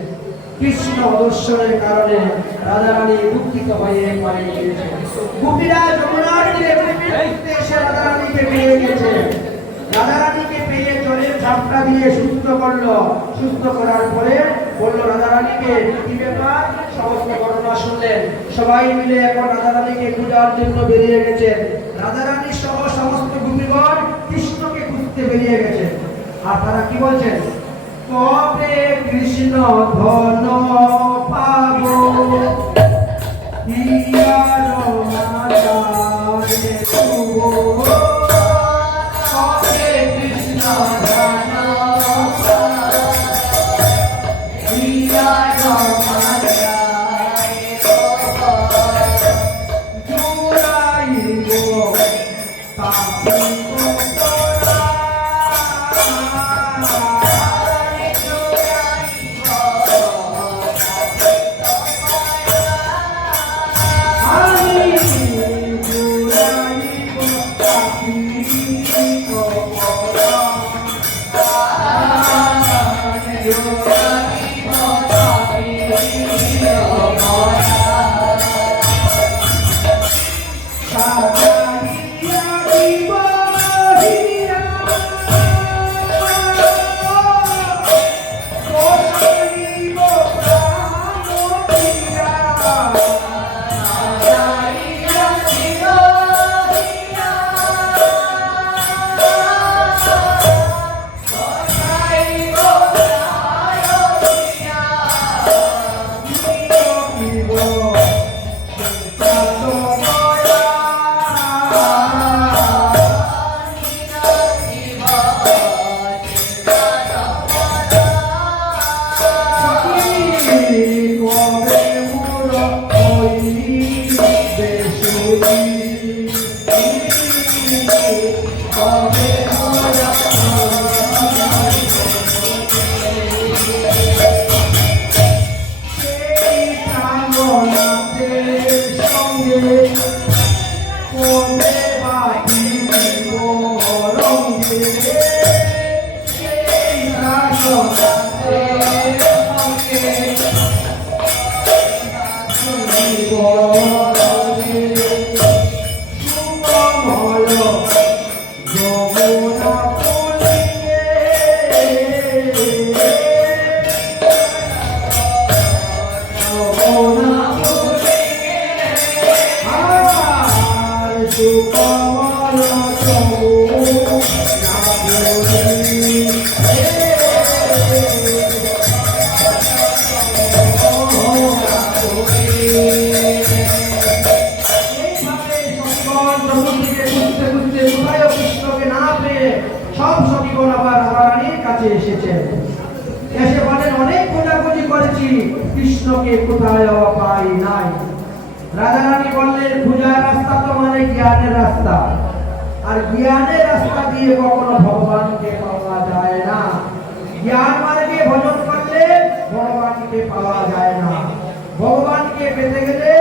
কৃষ্ণ অদর্শনের কারণে রাধারানী দুঃখিত হয়ে পড়ে গিয়েছেন। গোপীরা যমুনার তীরে এসে রাধারানীকে পেয়ে গেছে। রাধারানীকে পেয়ে জলের ঝাপটা দিয়ে সুস্থ করলো। সুস্থ করার পরে বললো রাধারানীকে, কি ব্যাপার? সমস্ত ঘটনা শুনলেন। সবাই মিলে এখন রাধারানীকে খোঁজার জন্য বেরিয়ে গেছেন। রাধারানী সহ সমস্ত গোপীগণ কৃষ্ণকে খুঁজতে বেরিয়ে গেছেন। আর তারা কি বলছেন? কবে কৃষ্ণ ধন পাবো, হিয়ার মাতারে শুভো। কবে কৃষ্ণ ধন পাবো, হিয়ার মাতারে শুভো। জুড়াইব পাপিব তোরা, কৃষ্ণকে কোথায় পাই নাই। রাধারানী বললেন, পূজার রাস্তা তো মানে জ্ঞানের রাস্তা, আর জ্ঞানের রাস্তা দিয়ে কখনো ভগবানকে পাওয়া যায় না। জ্ঞান মার্গে ভজন করলে ভগবানকে পাওয়া যায় না। ভগবানকে পেতে গেলে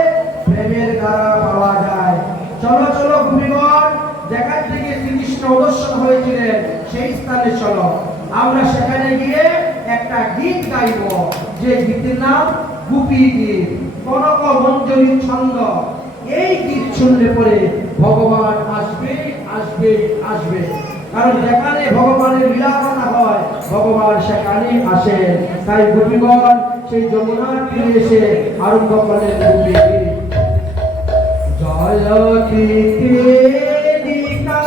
প্রেমের দ্বারা পাওয়া যায়। চলো চলো গোপীগণ, যেখান থেকে শ্রীকৃষ্ণ অদর্শন হয়েছিলেন সেই স্থানে চলো। আমরা সেখানে গিয়ে একটা গীত গাইব, যে গীতের নাম গোপী গীত। কনক মঞ্জরি ছন্দ, এই গীত শুনলে পরে ভগবান আসবে আসবে আসবে। কারণ যেখানে ভগবানের লীলা করা হয় ভগবান সেখানে আসেন। তাই গোপীগণ সেই যমুনার তীরে এসে আরম্ভ করলেন গোপী জয় কৃতিকা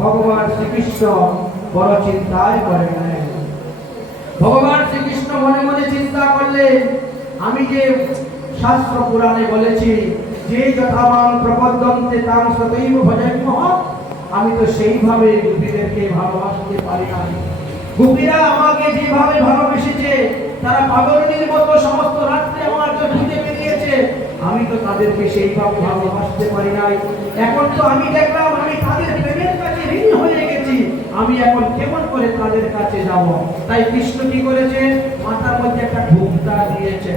ভগবান শ্রীকৃষ্ণ বড় চিন্তায় পড়ে গেলেন। ভগবান শ্রীকৃষ্ণ মনে মনে চিন্তা করলেন, আমি যে শাস্ত্র পুরাণে বলেছি যে যথাবান প্রপদ্যন্তে তাং সতৈব ভজন্মহ, আমি তো সেইভাবে গোপীদেরকে ভালোবাসতে পারি না। গোপীরা আমাকে যেভাবে ভালোবেসেছে, তারা পাগলের মতো সমস্ত রাত্রে আমার জন্য খুঁজে বেরিয়েছে, আমি তো তাদেরকে সেইভাবে ভালোবাসতে পারি নাই। এখন তো আমি দেখলাম আমি তাদের প্রেমের কাছে ঋণী হয়ে গেছি, আমি এখন কেমন করে তাদের কাছে যাব? তাই কৃষ্ণ কি করেছে? মাথার মধ্যে একটা ঘুমটা দিয়েছে।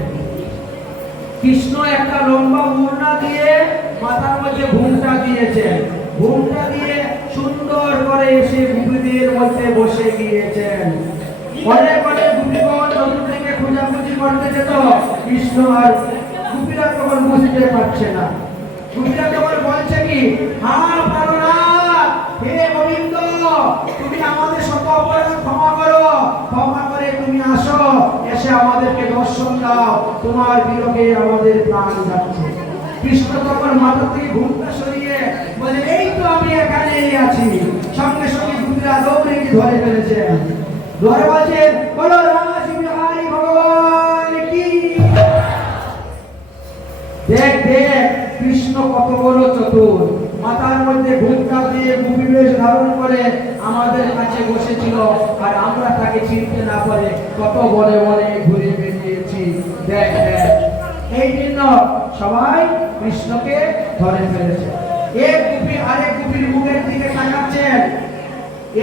কৃষ্ণ একটা লম্বা মুড়না দিয়ে মাথার মধ্যে ঘুমটা দিয়েছে। ঘুমটা দিয়ে সুন্দর করে এসে গোপীদের মধ্যে বসে গিয়েছেন। অনেক অনেক গোপীগণ চতুর্দিকে খোঁজাখুঁজি করতে যেত, কৃষ্ণ আর গোপীরা তখন বুঝতে পারছে না। গোপীরা তখন বলছে কি, হ্যাঁ প্রাণনাথ, হে গোবিন্দ, তুমি আমাদের সকল অপরাধ ক্ষমা করো, ক্ষমা করে তুমি আসো, এসে আমাদেরকে দর্শন দাও, তোমার বিরহে আমাদের প্রাণ যাচ্ছে। কৃষ্ণ তখন মাথা থেকে ঘুমটা সরিয়ে বলে, এই তো আমি এখানেই আছি। সঙ্গে সঙ্গে গোপীরা দৌড়ে ধরে ফেলেছে। ধরে বলছে, বলো রাজ বিহারী ভগবান কি। দেখ দেখ কৃষ্ণ কত বড় চতুর, মাথার মধ্যে ঘুমটা দিয়ে গোপী বেশ ধারণ করে আমাদের কাছে বসেছিল, আর আমরা তাকে চিনতে না পারে কত বলে বলে ঘুরে বেরিয়েছি। দেখ দেখ, এই জন্য সবাই কৃষ্ণকে ধরে ফেলেছে। এক গোপী আরেক গোপীর মুখের দিকে তাকাচ্ছেন,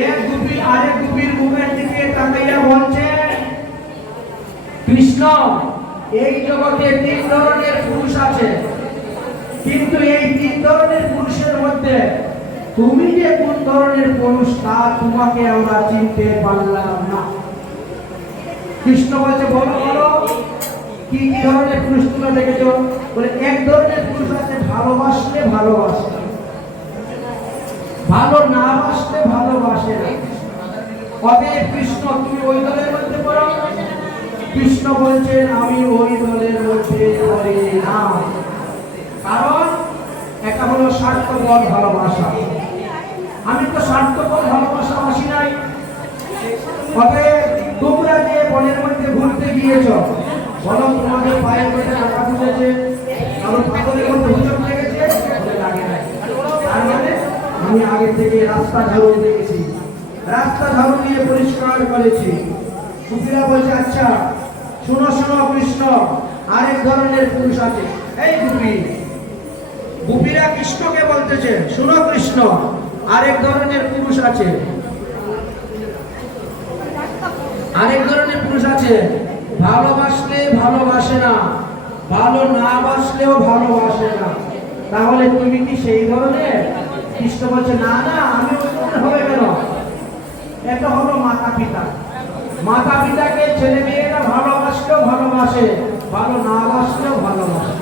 এক গোপী আরেক গোপীর মুখের দিকে তাকাইয়া বলছেন, কৃষ্ণ, এই জগতে তিন ধরনের পুরুষ আছে, কিন্তু এই তিন ধরনের পুরুষের মধ্যে তুমি যে কোন ধরনের পুরুষ তা তোমাকে আমরা চিনতে পারলাম না। কৃষ্ণ বলছে, বলো বলো কি কি ধরনের পুরুষ তোমরা দেখেছো? বলে, এক ধরনের পুরুষ আছে ভালোবাসলে ভালোবাসে, ভালো না বাসলে ভালোবাসে না। অতএব কৃষ্ণ তুমি ওই দলের মধ্যে পড়ো। কৃষ্ণ বলছেন, আমি ওই দলের মধ্যে পড়ি না। কারণ এটা হলো স্বার্থপর ভালোবাসা, আমি তো স্বার্থপর ভালোবাসা আসি নাই। অতএব তোমরা যে বনের মধ্যে ঘুরতে গিয়েছ, বলো তোমাদের পায়ের মধ্যে টাকা ঢুকেছে, কারণ পাগলের মধ্যে হুজুর লেগেছে, লাগে নাই। তার মানে আমি আগে থেকে রাস্তা ঝাড়ু দেখেছি, রাস্তা ঝাড়ু দিয়ে পরিষ্কার করেছি। সুফিরা বলছে, আচ্ছা শোনো শোনো কৃষ্ণ, আরেক ধরনের পুরুষ আছে। এই গুপি, গুপিরা কৃষ্ণকে বলতেছে, শোনো কৃষ্ণ, আরেক ধরনের পুরুষ আছে, আরেক ধরনের পুরুষ আছে, ভালোবাসলে ভালোবাসে না, ভালো না বাসলেও ভালোবাসে না। তাহলে তুমি কি সেই ধরনের? কৃষ্ণ বলছে, না না, আমি ওই ধরনের হবে কেন? এটা হলো মাতা পিতা। মাতা পিতাকে ছেলে মেয়েরা ভালোবাসলেও ভালোবাসে, ভালো না বাসলেও ভালোবাসে।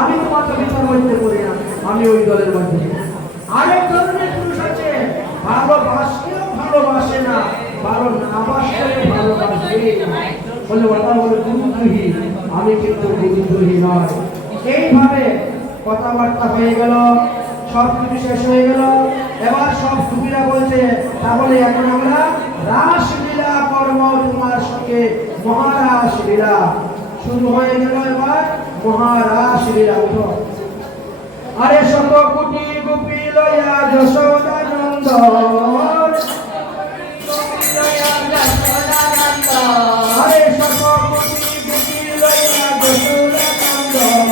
আমি তো মাতা পিতার মধ্যে পড়ি না, আমি ওই দলের মধ্যে। আরেক ধরনের পুরুষ আছে, ভালোবাসলেও ভালোবাসে না, ভালো না বাসলেও ভালোবাসে। বলে ওটা হলো গুরুদ্রোহী, আমি কিন্তু গুরুদ্রোহী নয়। এইভাবে কথাবার্তা হয়ে গেল, সব কিছু শেষ হয়ে গেল। এবার সব সুফিরা বলছে, তাহলে এখন আমরা রাসলীলা কর্ম তোমার সঙ্গে, মহারাস লীলা শুরু হয়ে গেল। এবার মহারাস লীলা। উঠো। আরে শত কোটি গোপী লয়া যশোদা নন্দন, আরে শত কোটি গোপী লয়া যশোদা নন্দন,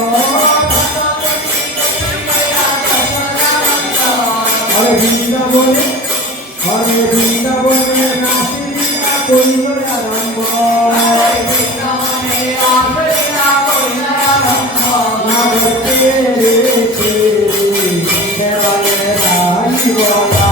আরে বৃন্দাবনে, আরে বৃন্দাবনে রাসলীলা করিল আরম্ভ, না করতে রেছে দেওয়ালে রাই বলা।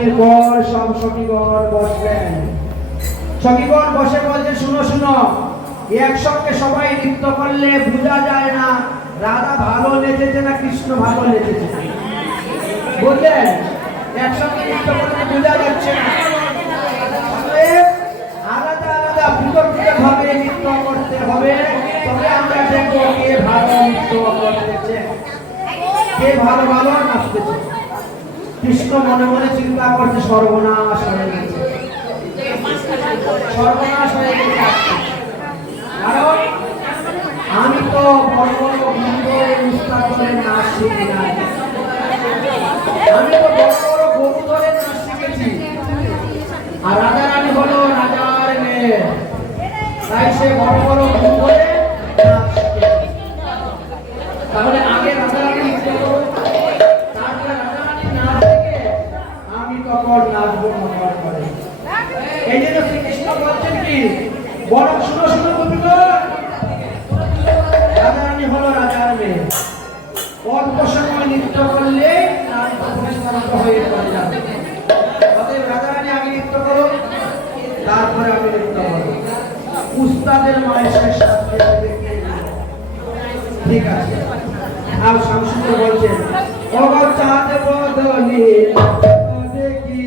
রানীর পর সব সখীগণ বসলেন। সখীগণ বসে বলছে, শুনো শুনো, একসঙ্গে সবাই নৃত্য করলে বোঝা যায় না রাধা ভালো নেচেছে না কৃষ্ণ ভালো নেচেছে। বুঝলেন? একসঙ্গে নৃত্য করলে বোঝা যাচ্ছে না। আলাদা আলাদা পৃথক পৃথক ভাবে নৃত্য করতে হবে, তবে আমরা দেখবো কে ভালো নৃত্য করতেছে, কে ভালো ভালো নাচতেছে। কৃষ্ণ মনে মনে চিন্তা করছে, সর্বনাশ হয়ে গেছে, সর্বনাশ হয়ে গেছে। কারণ আমি তো বড় বড় গুরুদের উস্তাদ ধরে নাচ শিখি নাই, আমি তো বড় বড় গুরু ধরে নাচ শিখেছি। আর রাজা রানী হলো রাজার মেয়ে, তাই সে বড় বড় গুরু ধরে নাচ শিখেছে। তাহলে আগে রাজা রানী নৃত্য করুন, তারপরে রাজা রানী নাচ শিখে আমি তখন নাচবো মনে করে। এই জন্য শ্রীকৃষ্ণ বলছেন কি, বড় শুনো শুনো গোপীগণ, রাজা রানী হলো রাজার মেয়ে, অল্প সময় নৃত্য করলে নারী প্রতিষ্ঠানিত হয়ে পড়ে যাবে। অতএব রাজা রানী আগে নৃত্য করো, তারপরে আমি নৃত্য করবো। উস্তাদের মায়ের সাথে ঠিক আছে। আর সংস্কৃত বলছেন, অগর চাঁদ বদলি দেখি,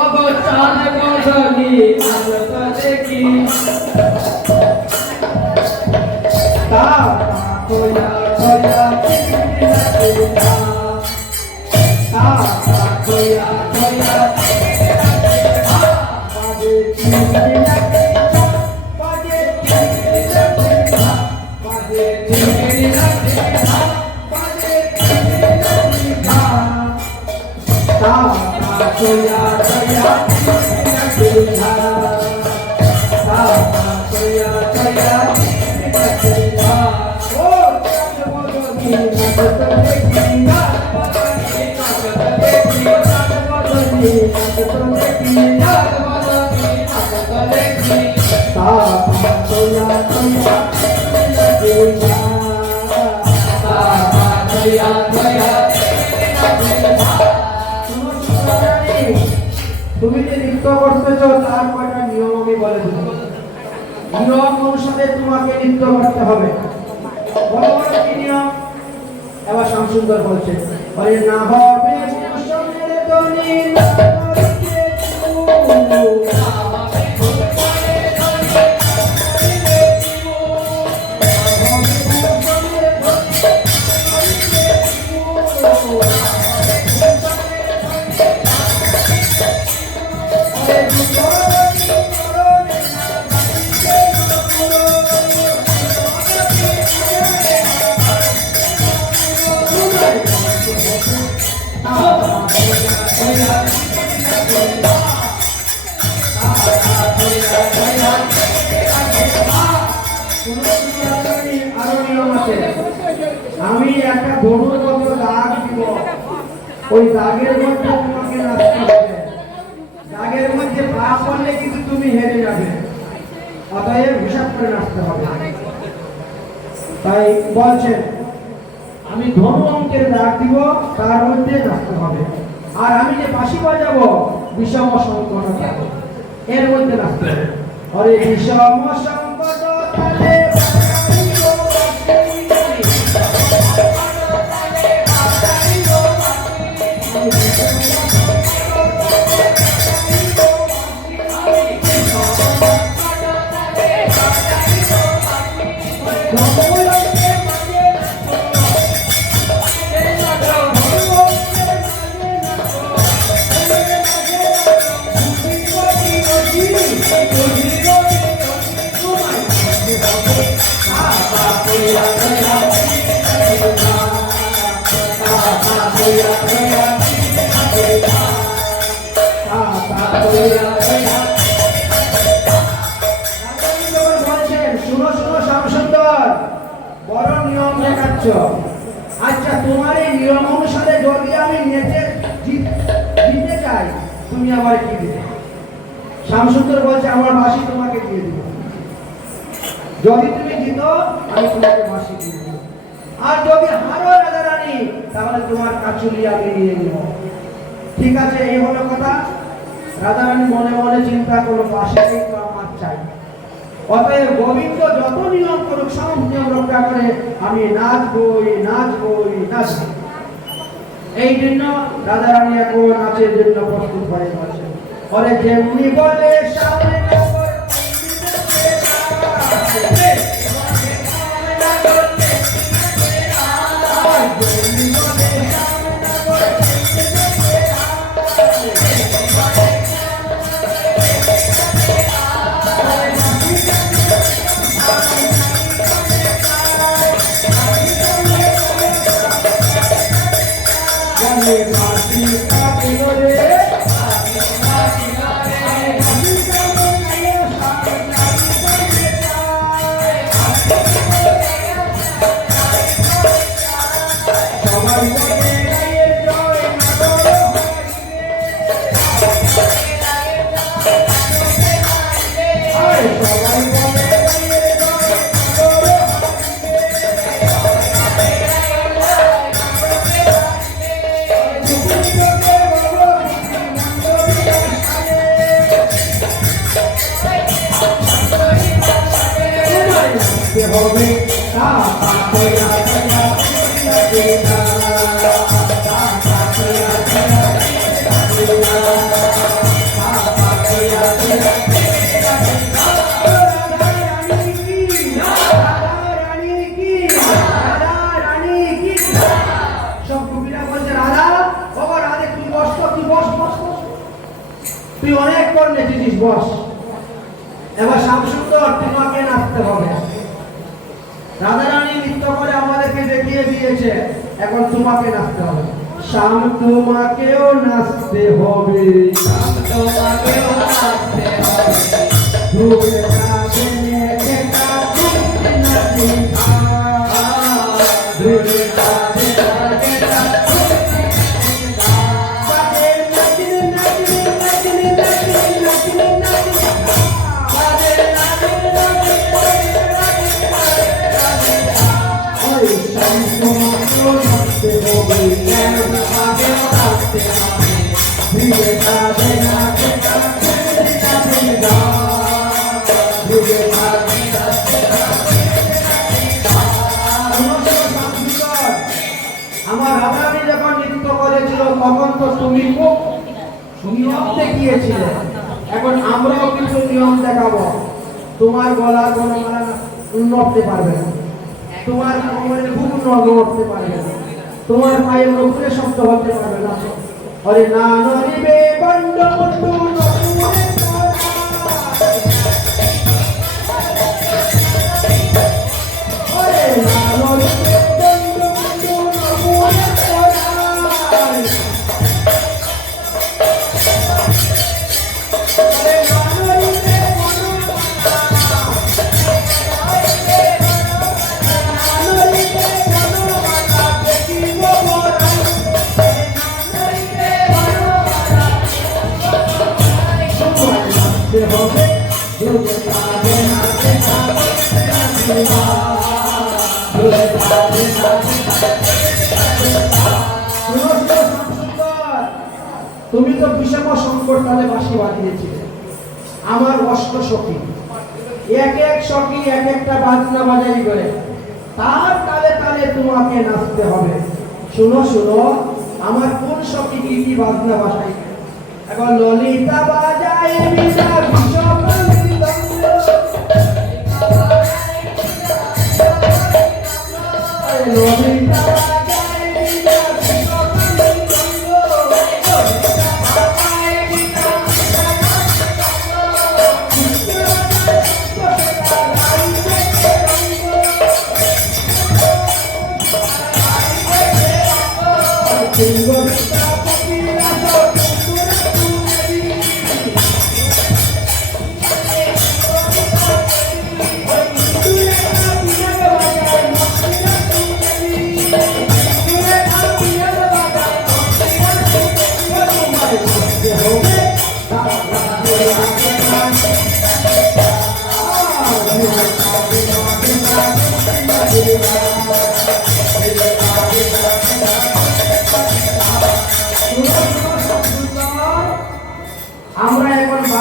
অগর চাঁদ বদলি দেখি, তা কোয়া কোয়া চিন্তা, তা কোয়া কোয়া বাজে চিন্তা, বাজে চিন্তা, বাজে চিন্তা, বাজে চিন্তা, তা কোয়া কোয়া চিন্তা, তা কোয়া কোয়া তুমি যে নৃত্য করতেছ তার কয়টা নিয়ম আমি বলে দেব। নিয়ম অনুসারে তোমাকে নৃত্য করতে হবে। বড় বড় কি নিয়ম? এবার শামসুন্দর বলছে, বলে না হবে কুসুমের ধ্বনি, না করিতে চুপ, আমি একটা গরুর মতো দাগ দিব, ওই দাগের মধ্যে তোমাকে নাচতে হবে। দাগের মধ্যে পা পড়লে কিন্তু তুমি হেরে যাবে, অতএব হিসাব করে নাচতে হবে। তাই বলছেন, আমি ধনু অঙ্কের দাগ দিব, তার মধ্যে নাচতে হবে। আর আমি যে বাঁশি বাজাবো বিষম সংকট, এর মধ্যে নাচতে হবে। আরে বিষম সংকট তালে আচ্ছা, তোমার এই নিয়ম অনুসারে যদি আমি নেচে জিতে চাই, তুমি আমার কি দিবে? শামসুন্দর বলছে, আমার বাঁশি তোমাকে দিয়ে দিব। যদি তুমি জিতো, আমি তোমাকে বাঁশি দিয়ে দেব। আর যদি হারো রাজা রানী, রানী, তাহলে তোমার কাচুলি আমি নিয়ে নেব। ঠিক আছে, এই হলো কথা। রাধারানী মনে মনে চিন্তা করলো, পাশেই তো আমার চাই, অতএব গোবিন্দ যত নিয়ম করুক সব নিয়ম রক্ষা করে আমি নাচবই নাচবই নাচবো। এই জন্য রাধারানী এখন নাচের জন্য প্রস্তুত হয়ে গেছে। ওরে যেমনি বলে সামনে তুই অনেক পর নেচেছিস, বস। এবার শ্যামসুন্দর তোমাকে নাচতে হবে। রাধারানী নৃত্য করে আমাদেরকে দেখিয়ে দিয়েছে, এখন তোমাকে নাচতে হবে। শ্যাম তোমাকেও নাচতে হবে, শ্যাম তোমাকেও নাচতে হবে। ঘুরে যাবে একা ঘুরে নাচি ঘুরে যাবে একা আমার রাধারানী যখন নৃত্য করেছিল তখন তো তুমি খুব নিয়ম দেখিয়েছিলে, এখন আমরাও কিছু নিয়ম দেখাবো। তোমার গলার কোনো মালা নড়তে পারবে না, তোমার কোমরের বুক নড়তে পারবে না, তোমার পায়ের নখে শব্দ হতে পারবে না। আরে না নড়িবে বন্ড বন্ধু তুমি তো বিষম সংকট তালে বাঁশি বাজিয়েছিলে। আমার অষ্ট সখী এক এক সখী এক একটা বাজনা বাজাই করে, তার তালে তালে তোমাকে নাচতে হবে। শুনো শুনো, আমার কোন সখী কি কি বাজনা বাজাই। এখন ললিতা বাজায় বিনা বিষম ললিতা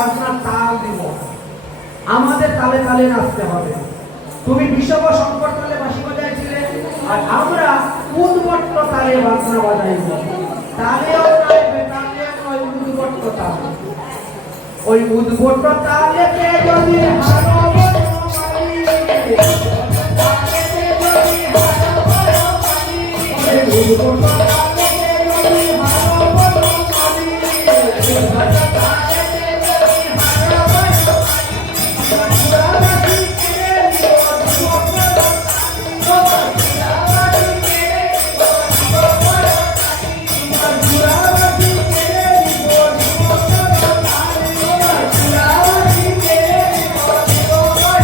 বাজনার তাল দিব, আমাদের তালে তালে নাচতে হবে। তুমি বিষম সংকট তালে বাঁশি বাজাইছিলে, আর আমরা উদ্ভট্ট তালে বাজনা বাজাইব। তালেও নয় বেতালেও নয়, উদ্ভট্ট তাল। ওই উদ্ভট্ট তালেতে যদি হারো বনমালী, তালেতে যদি হারো বনমালী, ওই উদ্ভট্ট তালেতে যদি হারো বনমালী, উদ্ভট্ট তালেতে যদি হারো বনমালী, সুরাবাসী কেড়ে নিব যুবকরা, সুরাবাসী কেড়ে নিব যুবকরা, সুরাবাসী কেড়ে নিব যুবকরা, সুরাবাসী কেড়ে নিব যুবকরা।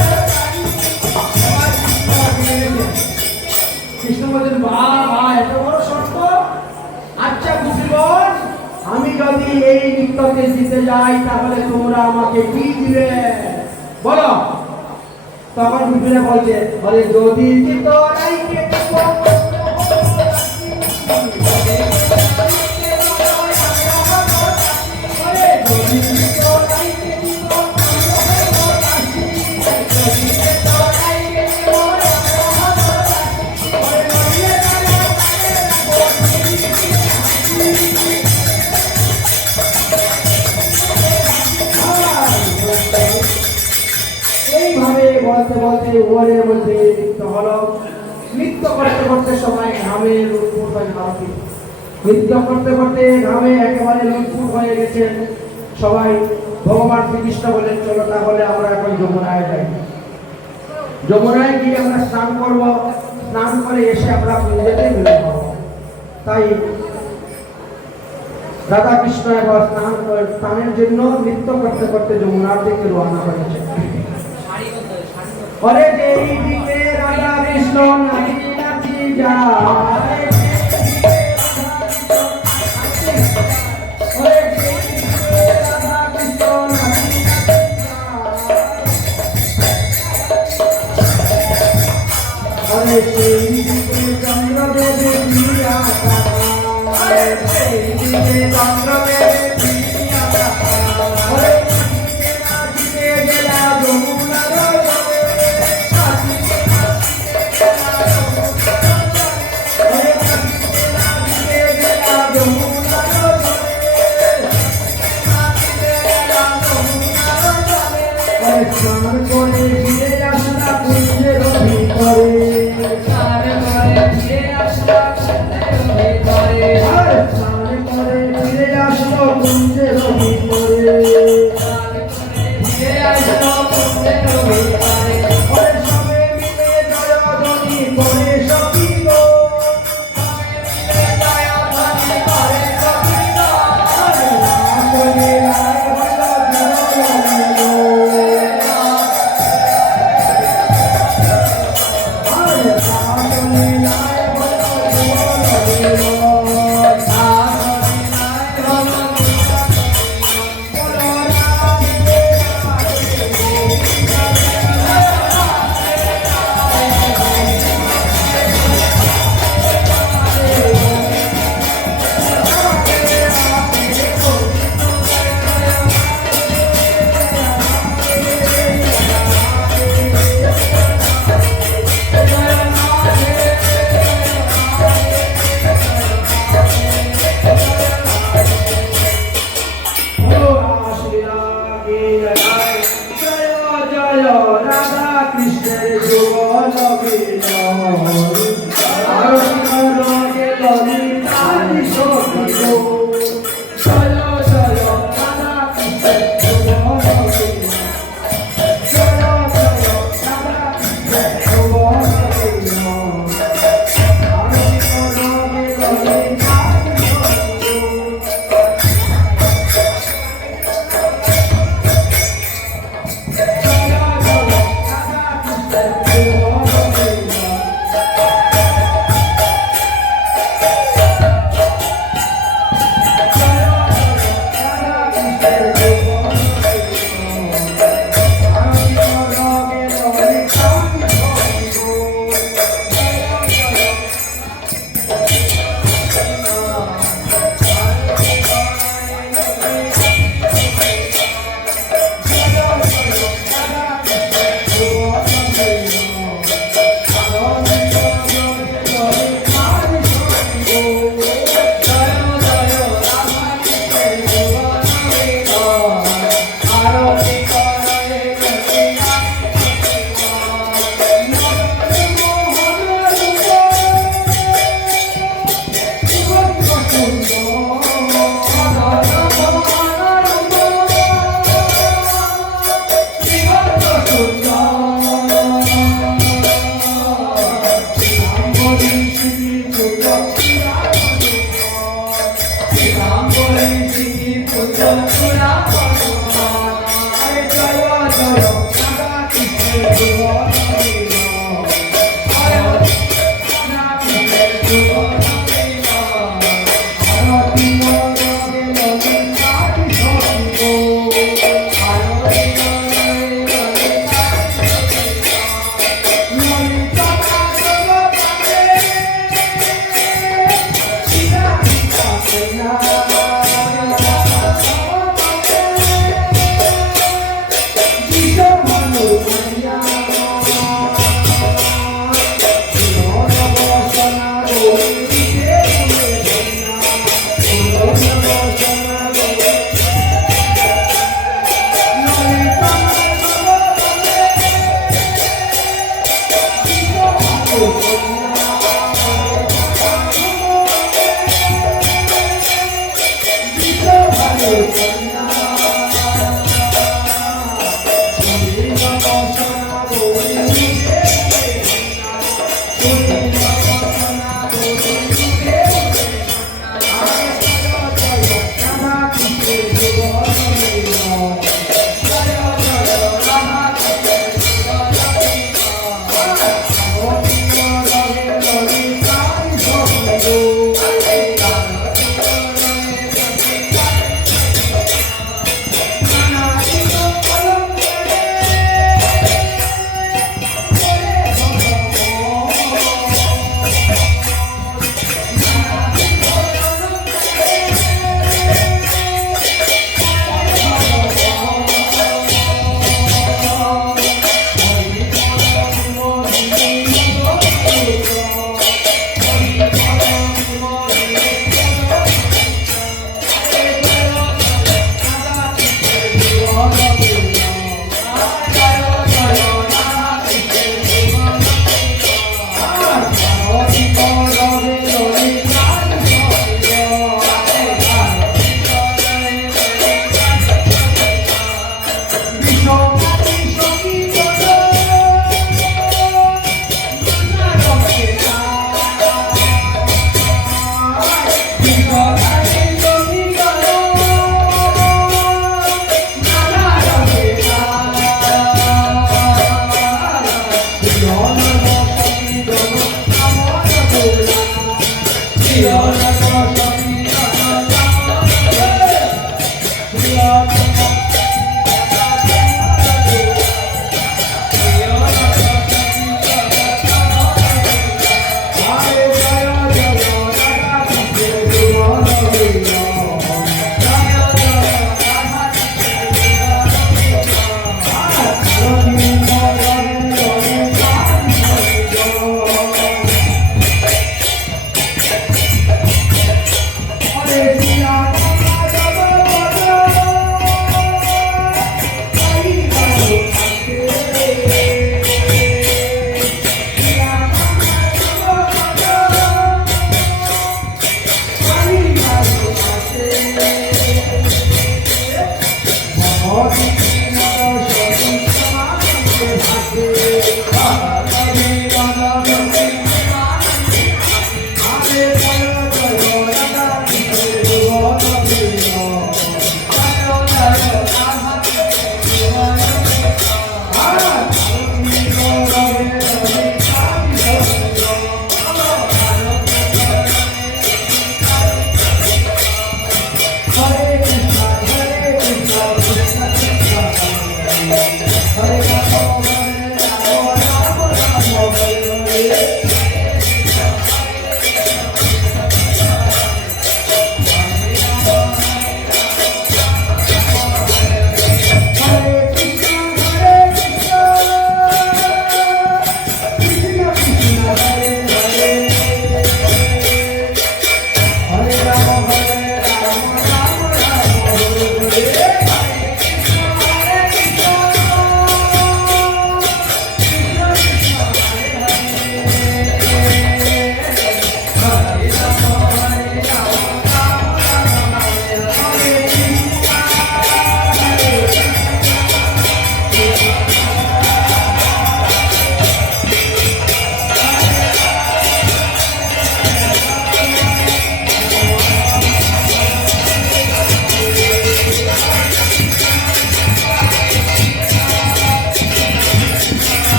কৃষ্ণ বলেন, বাবা এত বড় শর্ত? আচ্ছা বুঝিবন, আমি যদি এই নৃত্যতে জিতে যাই তাহলে তোমরা আমাকে কি দিবে বলো? তখন বিপিনে বলছে, আরে যদি জিত রাইকে দিব, আরে যদি জিত রাইকে দিব, এইভাবে বলতে বলতে ওয়ারের মধ্যে নৃত্য হলো। নৃত্য করতে করতে সবাই ঘামে লুটফুট হয়ে গেছে। নৃত্য করতে করতে ঘামে একেবারে লুটফুট হয়ে গেছেন সবাই। ভগবান শ্রীকৃষ্ণ বলেন, চলো তাহলে আমরা এখন যমুনায় যাই। যমুনায় গিয়ে আমরা স্নান করব, স্নান করে এসে আমরা পুজোতে মিলিত হব। তাই রাধা কৃষ্ণ এবার স্নানের জন্য নৃত্য করতে করতে যমুনার দিকে রওনা করেছে। ওরে যেই দিকে রাধা কৃষ্ণ নাচি নাচি যায়, ওরে যেই দিকে রাধা কৃষ্ণ নাচি নাচি যায়, ওরে সেই দিকে চন্দ্রদেবী প্রিয়া তাকায়, সেই দিকে চন্দ্রদেবী প্রিয়া তাকায়, ওরে নাচিতে নাচিতে গেলা যমুনার জলে, স্নান করে ফিরে আসলা কুঞ্জের ভিতরে, স্নান করে ফিরে আসলা কুঞ্জের ভিতরে, স্নান করে ফিরে আসলো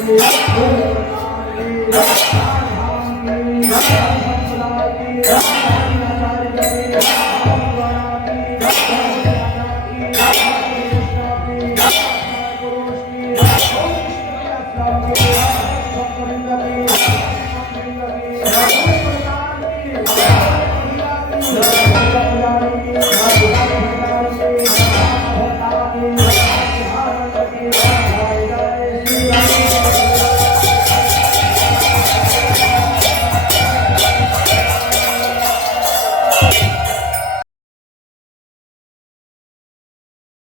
Thank you.